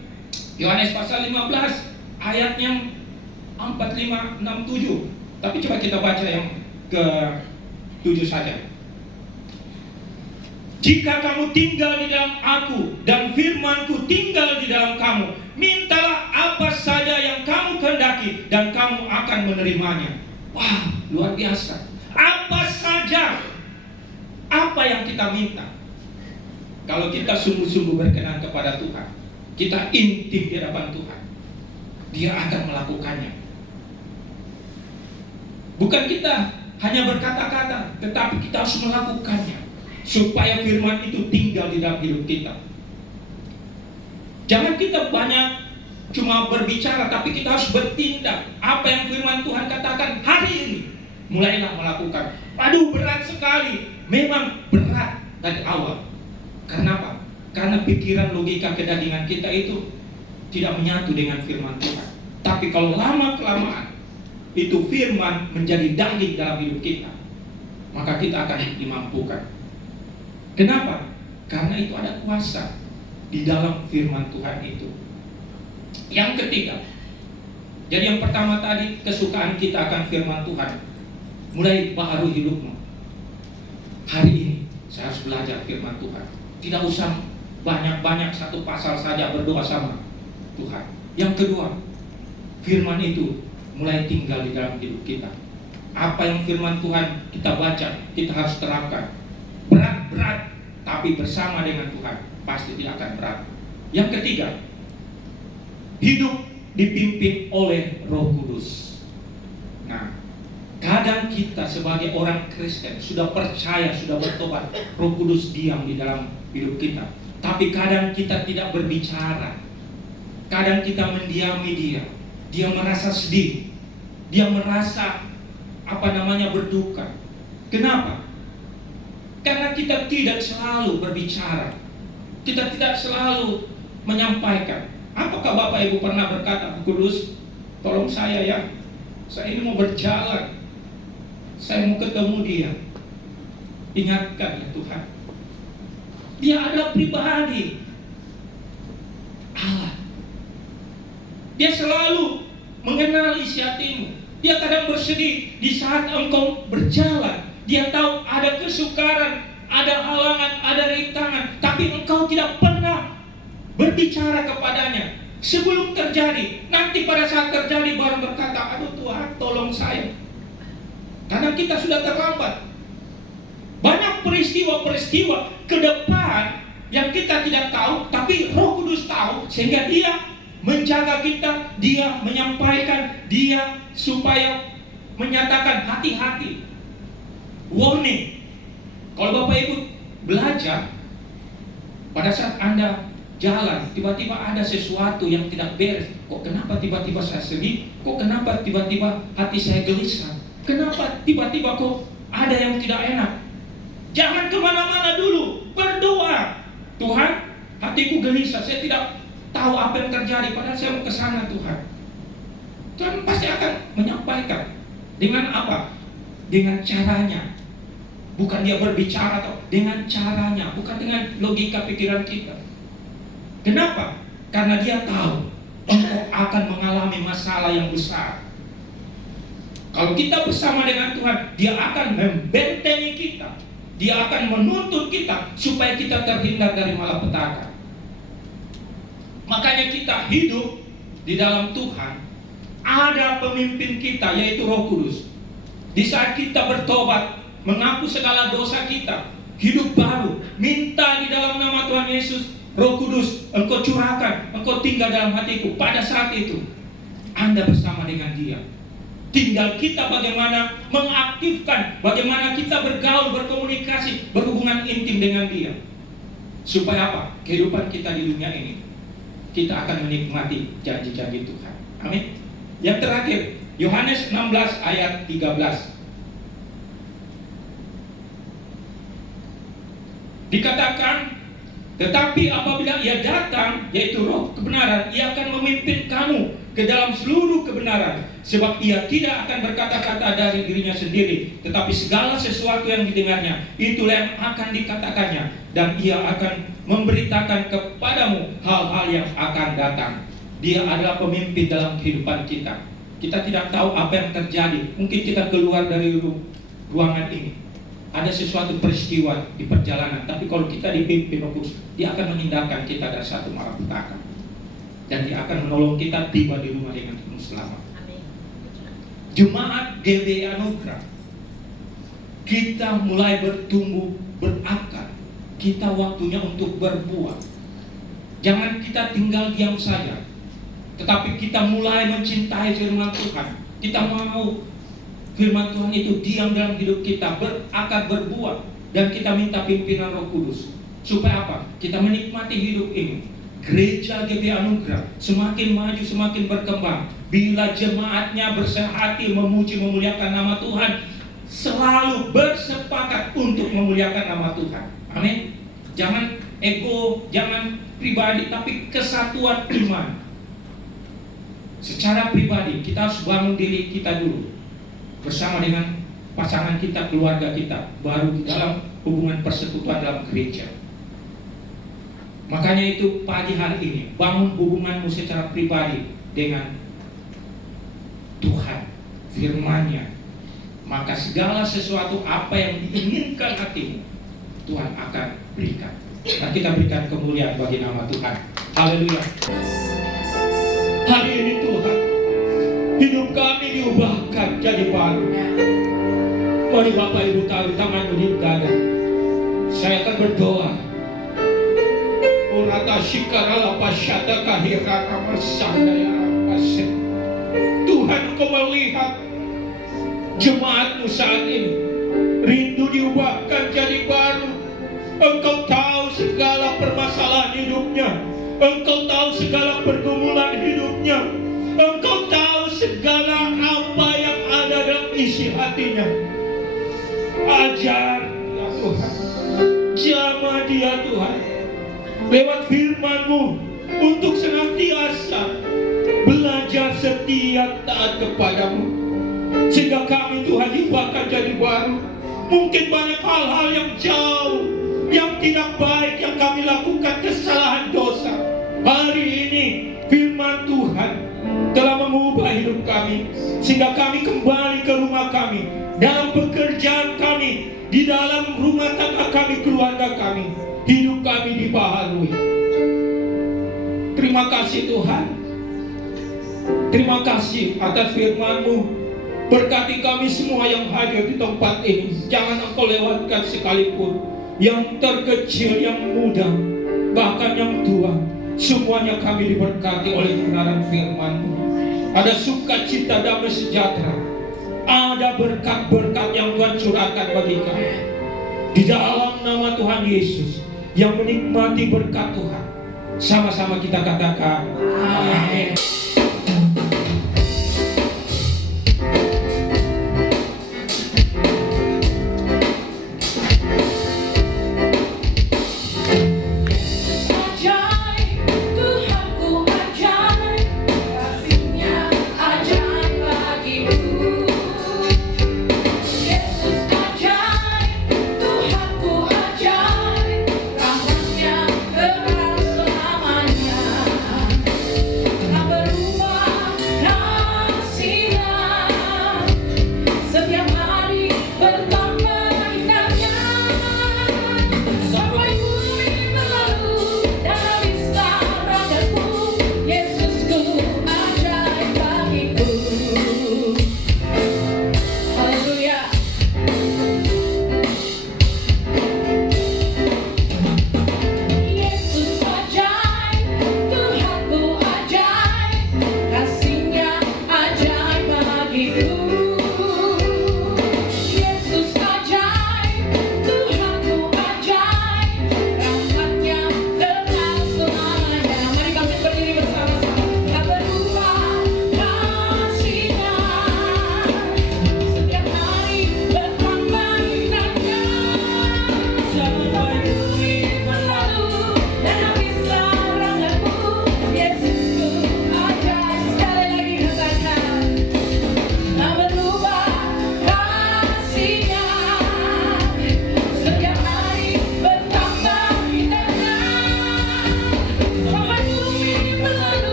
Yohanes pasal 15 ayat yang 45, 67. Tapi coba kita baca yang ke-7 saja. Jika kamu tinggal di dalam aku dan firmanku tinggal di dalam kamu, mintalah apa saja yang kamu kehendaki dan kamu akan menerimanya. Wah, luar biasa. Apa saja, apa yang kita minta, kalau kita sungguh-sungguh berkenan kepada Tuhan, kita intim di hadapan Tuhan, Dia akan melakukannya. Bukan kita hanya berkata-kata, tetapi kita harus melakukannya, supaya firman itu tinggal di dalam hidup kita. Jangan kita banyak cuma berbicara, tapi kita harus bertindak. Apa yang firman Tuhan katakan hari ini, mulailah melakukan. Aduh, berat sekali. Memang berat dari awal. Kenapa? Karena pikiran, logika, kedagingan kita itu tidak menyatu dengan firman Tuhan. Tapi kalau lama-kelamaan itu firman menjadi daging dalam hidup kita, maka kita akan dimampukan. Kenapa? Karena itu ada kuasa di dalam firman Tuhan itu. Yang ketiga, jadi yang pertama tadi, kesukaan kita akan firman Tuhan. Mulai baharu hidupmu. Hari ini saya harus belajar firman Tuhan. Tidak usah banyak-banyak, satu pasal saja berdoa sama Tuhan. Yang kedua, firman itu mulai tinggal di dalam hidup kita. Apa yang firman Tuhan kita baca, kita harus terapkan. Berat-berat, tapi bersama dengan Tuhan pasti tidak akan berat. Yang ketiga, hidup dipimpin oleh Roh Kudus. Nah, kadang kita sebagai orang Kristen sudah percaya, sudah bertobat, Roh Kudus diam di dalam hidup kita. Tapi kadang kita tidak berbicara. Kadang kita mendiami Dia. Dia merasa sedih. Dia merasa berduka. Kenapa? Karena kita tidak selalu berbicara. Kita tidak selalu menyampaikan. Apakah Bapak Ibu pernah berkata, Kudus, tolong saya ya, saya ini mau berjalan, saya mau ketemu dia. Ingatkan ya Tuhan, dia adalah pribadi Allah. Dia selalu mengenal isi hatimu. Dia kadang bersedih di saat engkau berjalan. Dia tahu ada kesukaran, ada halangan, ada rintangan, tapi engkau tidak pernah berbicara kepadanya sebelum terjadi. Nanti pada saat terjadi baru berkata, aduh Tuhan tolong saya. Karena kita sudah terlambat. Banyak peristiwa-peristiwa ke depan yang kita tidak tahu, tapi Roh Kudus tahu, sehingga dia menjaga kita, dia menyampaikan, dia supaya menyatakan hati-hati, warning. Kalau Bapak Ibu belajar, pada saat Anda jalan, tiba-tiba ada sesuatu yang tidak beres. Kok kenapa tiba-tiba saya sedih? Kok kenapa tiba-tiba hati saya gelisah? Kenapa tiba-tiba kok ada yang tidak enak? Jangan kemana-mana dulu, berdoa. Tuhan, hatiku gelisah, saya tidak tahu apa yang terjadi, padahal saya mau ke sana Tuhan. Tuhan pasti akan menyampaikan. Dengan apa? Dengan caranya. Bukan dia berbicara, atau dengan caranya, bukan dengan logika pikiran kita. Kenapa? Karena dia tahu engkau akan mengalami masalah yang besar. Kalau kita bersama dengan Tuhan, dia akan membentengi kita. Dia akan menuntut kita supaya kita terhindar dari malapetaka. Makanya kita hidup di dalam Tuhan. Ada pemimpin kita, yaitu Roh Kudus. Di saat kita bertobat, mengaku segala dosa kita, hidup baru, minta di dalam nama Tuhan Yesus, Roh Kudus, engkau curahkan, engkau tinggal dalam hatiku. Pada saat itu Anda bersama dengan dia. Tinggal kita bagaimana mengaktifkan, bagaimana kita bergaul, berkomunikasi, berhubungan intim dengan dia. Supaya apa? Kehidupan kita di dunia ini, kita akan menikmati janji-janji Tuhan. Amin. Yang terakhir, Yohanes 16 ayat 13. Dikatakan, tetapi apabila ia datang, yaitu Roh kebenaran, ia akan memimpin kamu ke dalam seluruh kebenaran. Sebab ia tidak akan berkata-kata dari dirinya sendiri, tetapi segala sesuatu yang didengarnya, itulah yang akan dikatakannya. Dan ia akan memberitakan kepadamu hal-hal yang akan datang. Dia adalah pemimpin dalam kehidupan kita. Kita tidak tahu apa yang terjadi. Mungkin kita keluar dari ruangan ini, ada sesuatu peristiwa di perjalanan, tapi kalau kita dipimpin Roh Kudus, dia akan menghindarkan kita dari satu malapetaka, dan dia akan menolong kita tiba di rumah dengan penuh selamat. Jemaat GBI Anugerah, kita mulai bertumbuh berakar. Kita waktunya untuk berbuah. Jangan kita tinggal diam saja, tetapi kita mulai mencintai firman Tuhan. Kita mau firman Tuhan itu diam dalam hidup kita, berakar, berbuah. Dan kita minta pimpinan Roh Kudus. Supaya apa? Kita menikmati hidup ini. Gereja GBI Anugerah semakin maju, semakin berkembang. Bila jemaatnya bersehati memuji, memuliakan nama Tuhan, selalu bersepakat untuk memuliakan nama Tuhan. Amin. Jangan ego, jangan pribadi, tapi kesatuan iman. Secara pribadi, kita harus bangun diri kita dulu. Bersama dengan pasangan kita, keluarga kita, baru di dalam hubungan persekutuan dalam gereja. Makanya itu pagi hari ini, bangun hubunganmu secara pribadi dengan Tuhan, firman-Nya. Maka segala sesuatu apa yang diinginkan hatimu, Tuhan akan berikan. Dan kita berikan kemuliaan bagi nama Tuhan. Haleluya. Hari ini Tuhan, hidup kami diubahkan jadi baru. Mari Bapak Ibu taruh tanganmu di dada. Saya akan berdoa. Urata shikarala pasyata kahiraka masandaya pasir. Tuhan, Engkau melihat jemaatmu saat ini rindu diubahkan jadi baru. Engkau tahu segala permasalahan hidupnya. Engkau tahu segala pergumulan hidupnya. Engkau tahu segala apa yang ada dalam isi hatinya. Ajar dia Tuhan, jamah dia Tuhan. lewat firman-Mu untuk senantiasa belajar setia taat kepadamu, sehingga kami Tuhan dibakar jadi baru. Mungkin banyak hal-hal yang jauh, yang tidak baik yang kami lakukan, kesalahan dosa. Hari ini firman Tuhan telah mengubah hidup kami, sehingga kami kembali ke rumah kami, dalam pekerjaan kami, di dalam rumah tangga kami, keluarga kami, hidup kami dibaharui. Terima kasih Tuhan. Terima kasih atas firman-Mu. Berkati kami semua yang hadir di tempat ini. Jangan Engkau lewatkan sekalipun. Yang terkecil, yang muda, bahkan yang tua, semuanya kami diberkati oleh kebenaran firman-Mu. Ada sukacita, damai sejahtera. Ada berkat-berkat yang Tuhan curahkan bagi kami. Di dalam nama Tuhan Yesus yang menikmati berkat Tuhan, sama-sama kita katakan amin.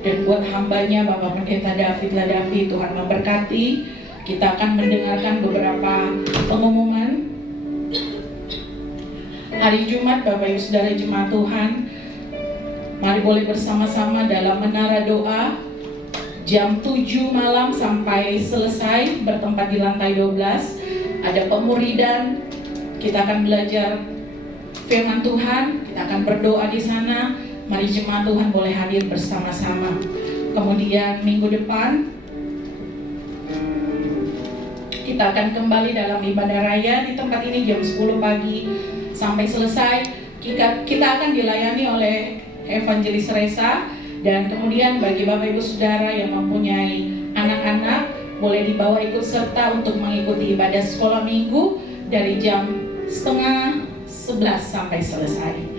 Dan buat hambanya Bapak Pendeta David Ladapi, Tuhan memberkati. Kita akan mendengarkan beberapa pengumuman. Hari Jumat Bapak Ibu Saudara Jemaat Tuhan, mari boleh bersama-sama dalam menara doa jam 7 malam sampai selesai, bertempat di lantai 12. Ada pemuridan, kita akan belajar firman Tuhan, kita akan berdoa di sana. Mari jemaat Tuhan boleh hadir bersama-sama. Kemudian minggu depan kita akan kembali dalam ibadah raya di tempat ini jam 10 pagi sampai selesai. Kita akan dilayani oleh Evangelis Resa. Dan kemudian bagi Bapak Ibu Saudara yang mempunyai anak-anak, boleh dibawa ikut serta untuk mengikuti ibadah sekolah minggu dari jam 10:30 sampai selesai.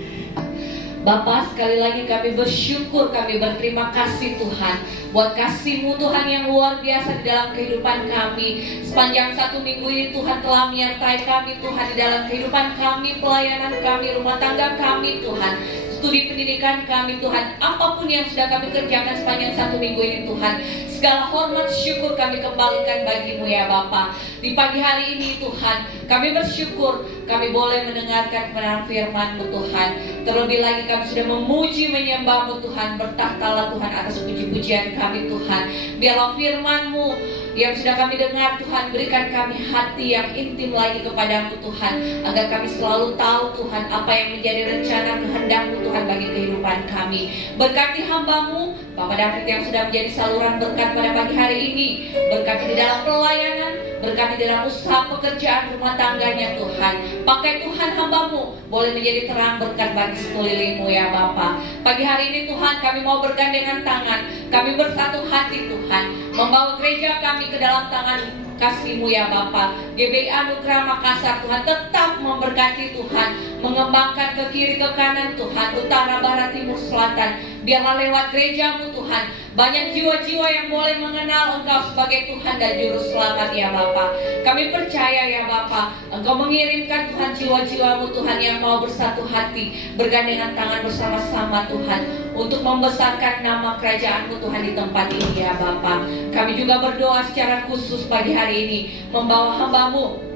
Bapak, sekali lagi kami bersyukur, kami berterima kasih Tuhan buat kasih-Mu Tuhan yang luar biasa di dalam kehidupan kami. Sepanjang 1 minggu ini Tuhan telah menyertai kami Tuhan di dalam kehidupan kami, pelayanan kami, rumah tangga kami Tuhan, studi pendidikan kami Tuhan, apapun yang sudah kami kerjakan sepanjang 1 minggu ini Tuhan. Segala hormat syukur kami kembalikan bagi-Mu ya Bapa. Di pagi hari ini Tuhan, kami bersyukur kami boleh mendengarkan kebenaran firman-Mu Tuhan. Terlebih lagi kami sudah memuji menyembah-Mu Tuhan. Bertahtalah Tuhan atas puji-pujian kami Tuhan. Biarlah firman-Mu yang sudah kami dengar Tuhan, berikan kami hati yang intim lagi kepadamu Tuhan, agar kami selalu tahu Tuhan apa yang menjadi rencana kehendak-Mu Tuhan bagi kehidupan kami. Berkati hamba-Mu Bapak David yang sudah menjadi saluran berkat pada pagi hari ini. Berkati di dalam pelayanan, berkati di dalam usaha pekerjaan rumah tangganya Tuhan. Pakai Tuhan hamba-Mu boleh menjadi terang berkat bagi sekeliling-Mu ya Bapa. Pagi hari ini Tuhan, kami mau bergandengan tangan, kami bersatu hati Tuhan, membawa gereja kami ke dalam tangan kasih-Mu ya Bapa. GBI Anugerah Makassar Tuhan tetap memberkati Tuhan, mengembangkan ke kiri ke kanan Tuhan, utara barat timur selatan. Biarlah lewat gereja-Mu Tuhan, banyak jiwa-jiwa yang boleh mengenal Engkau sebagai Tuhan dan Juru Selamat ya Bapa. Kami percaya ya Bapa, Engkau mengirimkan Tuhan jiwa-jiwa-Mu Tuhan yang mau bersatu hati, bergandengan tangan bersama-sama Tuhan, untuk membesarkan nama kerajaan-Mu Tuhan di tempat ini ya Bapa. Kami juga berdoa secara khusus pagi hari ini, membawa hamba-Mu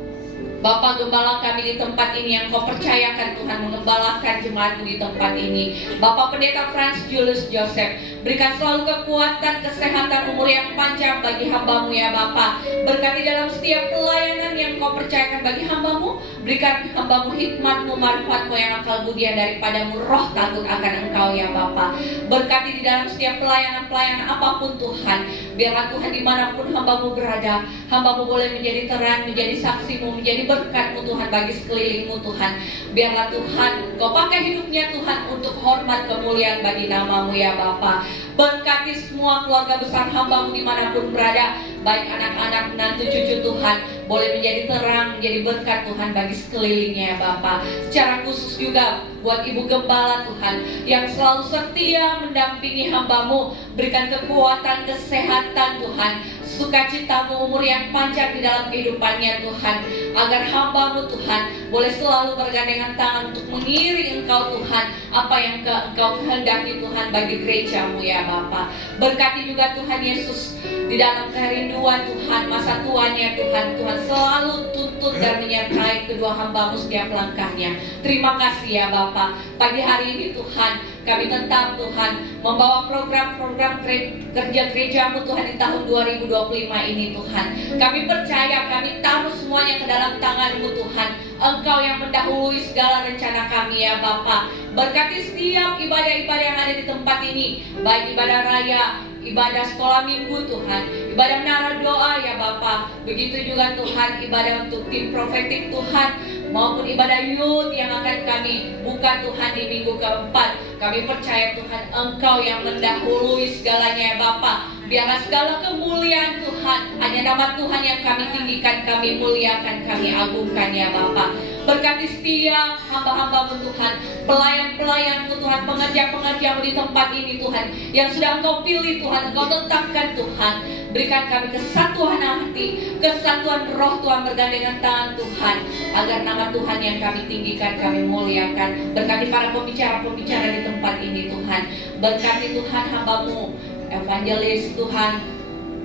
Bapak Gembala kami di tempat ini yang Kau percayakan Tuhan mengembalakan jemaat-Mu di tempat ini. Bapak Pendeta Franz Julius Joseph, berikan selalu kekuatan, kesehatan, umur yang panjang bagi hamba-Mu ya Bapa. Berkati dalam setiap pelayanan yang Kau percayakan bagi hamba-Mu. Berikan hamba-Mu hikmat-Mu, manfaat-Mu yang akal budian daripada-Mu, roh takut akan Engkau ya Bapa. Berkati di dalam setiap pelayanan-pelayanan apapun Tuhan. Biarlah Tuhan dimanapun hamba-Mu berada, hamba-Mu boleh menjadi terang, menjadi saksi-Mu, menjadi berkat-Mu Tuhan bagi sekeliling-Mu Tuhan. Biarlah Tuhan Kau pakai hidupnya Tuhan untuk hormat kemuliaan bagi nama-Mu ya Bapa. Berkati semua keluarga besar hamba-Mu dimanapun berada, baik anak-anak, menantu, cucu Tuhan, boleh menjadi terang, menjadi berkat Tuhan bagi sekelilingnya ya Bapa. Secara khusus juga buat Ibu Gembala Tuhan, yang selalu setia mendampingi hamba-Mu. Berikan kekuatan, kesehatan Tuhan, sukacita-Mu, umur yang panjang di dalam kehidupannya Tuhan, agar hamba-Mu Tuhan boleh selalu bergandengan tangan untuk mengiring Engkau Tuhan, apa yang Engkau kehendaki Tuhan bagi gereja-Mu ya Bapa. Berkati juga Tuhan Yesus di dalam kerinduan Tuhan, masa tuanya Tuhan, Tuhan selalu tuntut dan menyertai kedua hamba-Mu setiap langkahnya. Terima kasih ya Bapa. Pagi hari ini Tuhan, kami tetap Tuhan membawa program-program kerja gereja-Mu Tuhan di tahun 2025 ini Tuhan. Kami percaya, kami taruh semuanya ke dalam tangan-Mu Tuhan. Engkau yang mendahului segala rencana kami ya Bapa. Berkati setiap ibadah-ibadah yang ada di tempat ini, baik ibadah raya, ibadah sekolah minggu Tuhan, ibadah menara doa ya Bapa. Begitu juga Tuhan ibadah untuk tim profetik Tuhan, maupun ibadah youth yang akan kami buka Tuhan di minggu keempat. Kami percaya Tuhan Engkau yang mendahului segalanya ya Bapa. Biarlah segala kemuliaan Tuhan hanya nama Tuhan yang kami tinggikan, kami muliakan, kami agungkan ya Bapa. Berkati setiap hamba-hamba-Mu Tuhan, pelayan-pelayan-Mu Tuhan, pengerja-pengerja-Mu di tempat ini Tuhan, yang sudah Engkau pilih Tuhan, Engkau tetapkan Tuhan. Berikan kami kesatuan hati, kesatuan roh Tuhan, bergandengan tangan Tuhan, agar nama Tuhan yang kami tinggikan, kami muliakan. Berkati para pembicara-pembicara di tempat ini Tuhan. Berkati Tuhan hamba-Mu evangelis Tuhan,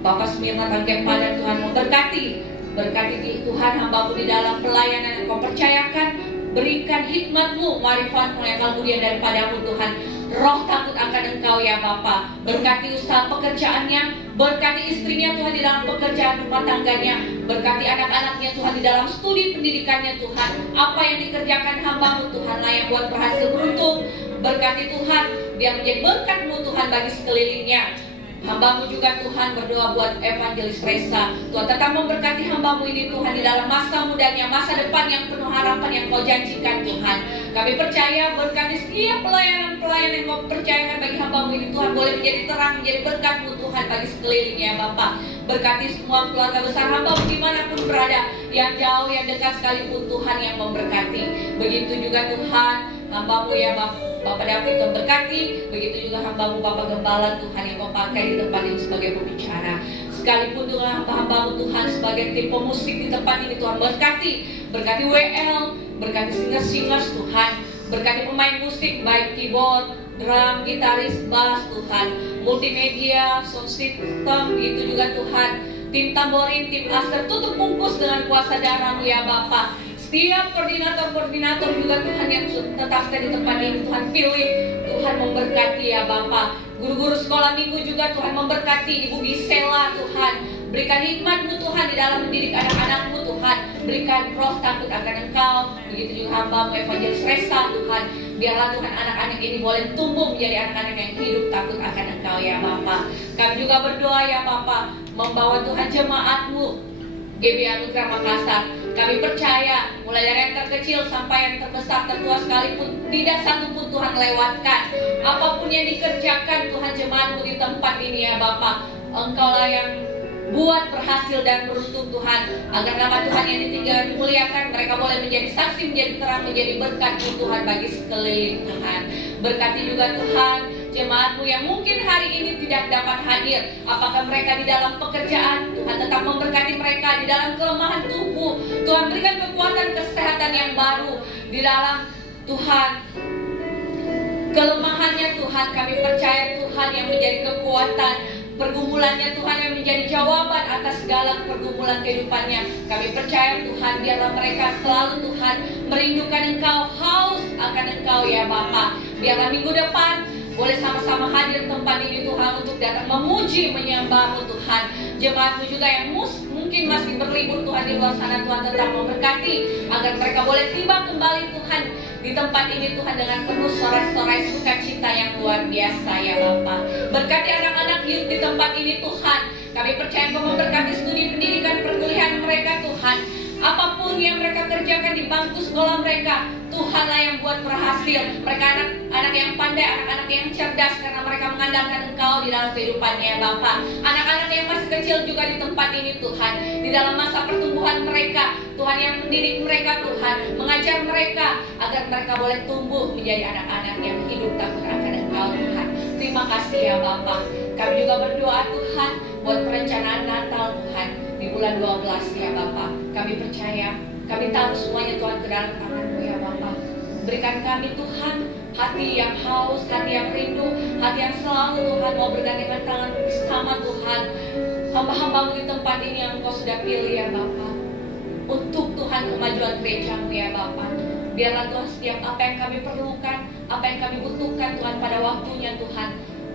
Bapak Smirna Tangke Padan Tuhan, memberkati. Berkati Tuhan hamba-Mu di dalam pelayanan yang Kau percayakan. Berikan hikmat-Mu, marifat-Mu yang akal budian daripada-Mu Tuhan, roh takut akan Engkau ya Bapa. Berkati usaha pekerjaannya, berkati istrinya Tuhan di dalam pekerjaan rumah tangganya, berkati anak-anaknya Tuhan di dalam studi pendidikannya Tuhan. Apa yang dikerjakan hamba-Mu Tuhan layak buat berhasil beruntung. Berkati Tuhan, biar menjadi berkat-Mu Tuhan bagi sekelilingnya. Hamba-Mu juga Tuhan berdoa buat Evangelis Resa. Tuhan tetap memberkati hamba-Mu ini Tuhan di dalam masa mudanya, masa depan yang penuh harapan yang Kau janjikan Tuhan. Kami percaya berkati setiap pelayanan-pelayanan yang Kau percayakan bagi hamba-Mu ini Tuhan, boleh menjadi terang, menjadi berkat-Mu Tuhan bagi sekelilingnya Bapak. Berkati semua keluarga besar hamba-Mu dimanapun berada, yang jauh, yang dekat sekalipun Tuhan yang memberkati. Begitu juga Tuhan hamba-Mu ya Bapak David memberkati, begitu juga hamba-Mu Bapak Gembala Tuhan yang Kau pakai di tempat ini sebagai pembicara. Sekalipun dengan hamba-hamba-Mu Tuhan sebagai tim pemusik di tempat ini Tuhan, berkati WL, berkati singers Tuhan, berkati pemain musik baik keyboard, drum, gitaris, bass Tuhan, multimedia, sound system, itu juga Tuhan, tim tamborin, tim aster, tutup bungkus dengan kuasa darah-Mu ya Bapak. Setiap koordinator-koordinator juga Tuhan yang tetapkan di tempat ini Tuhan pilih, Tuhan memberkati ya Bapak. Guru-guru sekolah minggu juga Tuhan memberkati, Ibu Gisela Tuhan, Berikan hikmat-Mu Tuhan di dalam mendidik anak-anak-Mu Tuhan. Berikan roh takut akan Engkau. Begitu juga hamba-Mu Evangelis Resa Tuhan. Biarlah Tuhan anak-anak ini boleh tumbuh menjadi anak-anak yang hidup takut akan Engkau ya Bapa. Kami juga berdoa ya Bapa, membawa Tuhan jemaat-Mu GB Anugerah Makassar. Kami percaya mulai dari yang terkecil sampai yang terbesar, tertua sekalipun, tidak satu pun Tuhan lewatkan. Apapun yang dikerjakan Tuhan jemaat-Mu di tempat ini ya Bapa, Engkaulah yang buat berhasil dan beruntung Tuhan, agar nama Tuhan yang ditinggalkan dimuliakan. Mereka boleh menjadi saksi, menjadi terang, menjadi berkat Tuhan bagi sekeliling Tuhan. Berkati juga Tuhan jemaat-Mu yang mungkin hari ini tidak dapat hadir. Apakah mereka di dalam pekerjaan, Tuhan tetap memberkati mereka. Di dalam kelemahan tubuh, Tuhan berikan kekuatan kesehatan yang baru. Di dalam Tuhan kelemahannya Tuhan, kami percaya Tuhan yang menjadi kekuatan. Pergumulannya Tuhan yang menjadi jawaban atas segala pergumulan kehidupannya. Kami percaya Tuhan, biarlah mereka selalu Tuhan merindukan Engkau, haus akan Engkau ya Bapa. Biarlah minggu depan boleh sama-sama hadir tempat ini Tuhan, untuk datang memuji menyembah-Mu Tuhan. Jemaat-Mu juga yang mungkin masih berlibur Tuhan di luar sana, Tuhan tetap memberkati, agar mereka boleh tiba kembali Tuhan di tempat ini Tuhan dengan penuh sorai-sorai sukacita yang luar biasa ya Bapa. Berkati anak-anak youth di tempat ini Tuhan. Kami percaya Engkau memberkati studi pendidikan perkuliahan mereka Tuhan. Apapun yang mereka kerjakan di bangku sekolah mereka, Tuhanlah yang buat berhasil. Mereka anak-anak yang pandai, anak-anak yang cerdas, karena mereka mengandalkan Engkau di dalam kehidupannya Bapa. Anak-anak yang masih kecil juga di tempat ini Tuhan, di dalam masa pertumbuhan mereka, Tuhan yang mendidik mereka Tuhan, mengajar mereka agar mereka boleh tumbuh menjadi anak-anak yang hidup takut akan Engkau Tuhan. Terima kasih ya Bapa. Kami juga berdoa Tuhan buat perencanaan Natal Tuhan di bulan 12 ya Bapa. Kami percaya, kami taruh semuanya Tuhan ke dalam tangan-Mu ya Bapa. Berikan kami Tuhan hati yang haus, hati yang rindu, hati yang selalu Tuhan mau bergandengan tangan bersama Tuhan. Hamba-hamba-Mu di tempat ini yang Engkau sudah pilih ya Bapa, untuk Tuhan kemajuan gereja-Mu ya Bapa. Biarlah Tuhan setiap apa yang kami perlukan, apa yang kami butuhkan Tuhan pada waktunya Tuhan,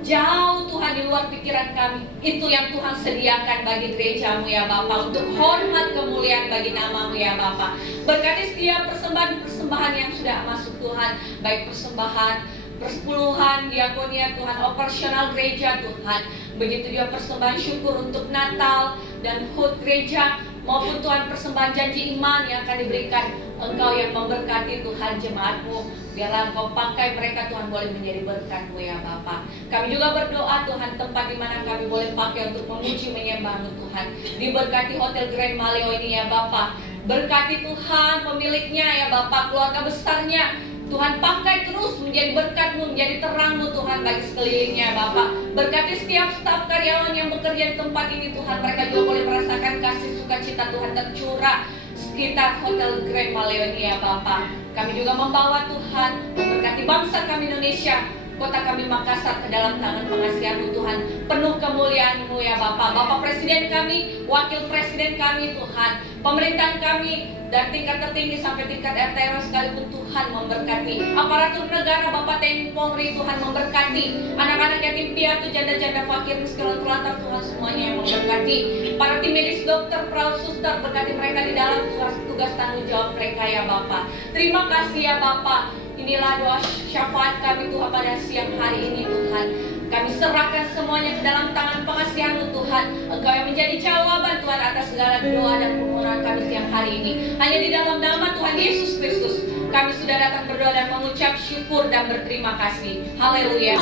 jauh Tuhan di luar pikiran kami, itu yang Tuhan sediakan bagi gereja-Mu ya Bapa, untuk hormat kemuliaan bagi nama-Mu ya Bapa. Berkati setiap persembahan yang sudah masuk Tuhan, baik persembahan persepuluhan, diakonia Tuhan, operasional gereja Tuhan, begitu juga persembahan syukur untuk Natal dan HUT gereja, maupun Tuhan persembahan janji iman yang akan diberikan. Engkau yang memberkati Tuhan jemaat-Mu. Biarlah Engkau pakai mereka Tuhan boleh menjadi berkat-Mu ya Bapa. Kami juga berdoa Tuhan, tempat di mana kami boleh pakai untuk memuji menyembah-Mu Tuhan, diberkati Hotel Grand Maleo ini ya Bapa. Berkati Tuhan pemiliknya ya Bapa, keluarga besarnya. Tuhan pakai terus menjadi berkat-Mu, menjadi terang-Mu Tuhan bagi sekelilingnya Bapa. Berkati setiap staf karyawan yang bekerja di tempat ini Tuhan, mereka juga boleh merasakan kasih sukacita Tuhan tercurah sekitar Hotel Grand Maleo ini ya Bapa. Kami juga membawa Tuhan, memberkati bangsa kami Indonesia, kota kami Makassar ke dalam tangan pengasihan-Mu Tuhan, penuh kemuliaan-Mu ya Bapa. Bapak Presiden kami, Wakil Presiden kami Tuhan, pemerintahan kami dari tingkat tertinggi sampai tingkat RT RW sekalipun Tuhan memberkati. Aparatur negara, Bapak TNI Polri Tuhan memberkati. Anak-anak yatim piatu, janda-janda fakir, miskin terlantar Tuhan semuanya yang memberkati. Para tim medis, dokter, perawat, suster, berkati mereka di dalam tugas tanggung jawab mereka ya Bapa. Terima kasih ya Bapa. Inilah doa syafaat kami Tuhan pada siang hari ini Tuhan. Kami serahkan semuanya ke dalam tangan pengasihan-Mu Tuhan. Engkau yang menjadi jawaban Tuhan atas segala doa dan permohonan kami siang hari ini. Hanya di dalam nama Tuhan Yesus Kristus kami sudah datang berdoa dan mengucap syukur dan berterima kasih. Haleluya.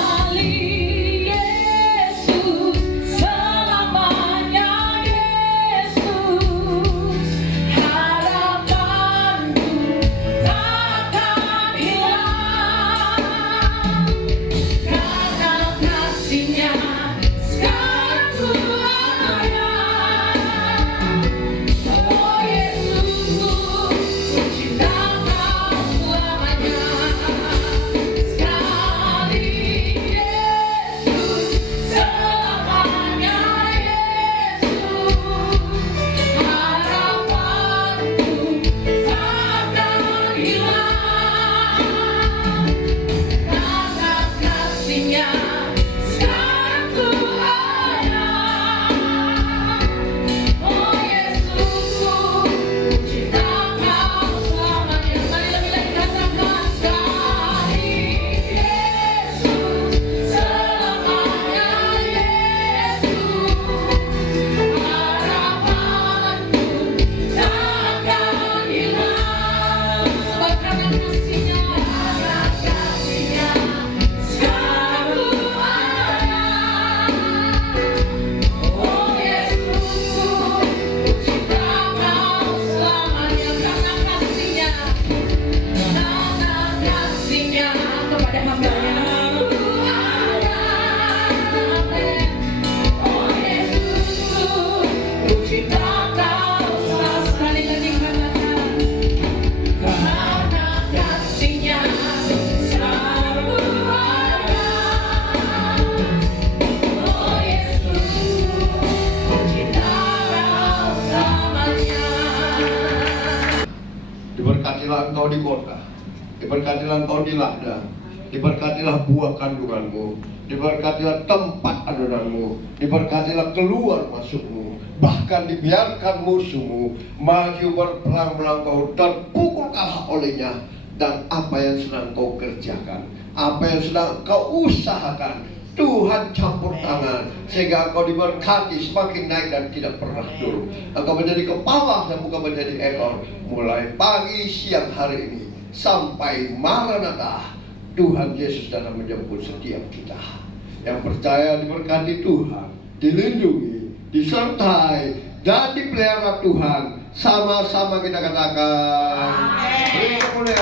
engkau di kota, diberkatilah engkau di ladang, diberkatilah buah kandunganmu, diberkatilah tempat adonanmu, diberkatilah keluar masukmu, bahkan dibiarkan musuhmu maju berperang melawan kau, terpukul kalah olehnya. Dan apa yang sedang kau kerjakan, apa yang sedang kau usahakan, Tuhan campur tangan sehingga engkau diberkati semakin naik dan tidak pernah turun. Engkau menjadi kepala dan bukan menjadi ekor. Mulai pagi siang hari ini sampai Maranatha, Tuhan Yesus datang menjemput setiap kita. Yang percaya diberkati Tuhan, dilindungi, disertai, dan dipelihara Tuhan. Sama-sama kita katakan, beri kemuliaan.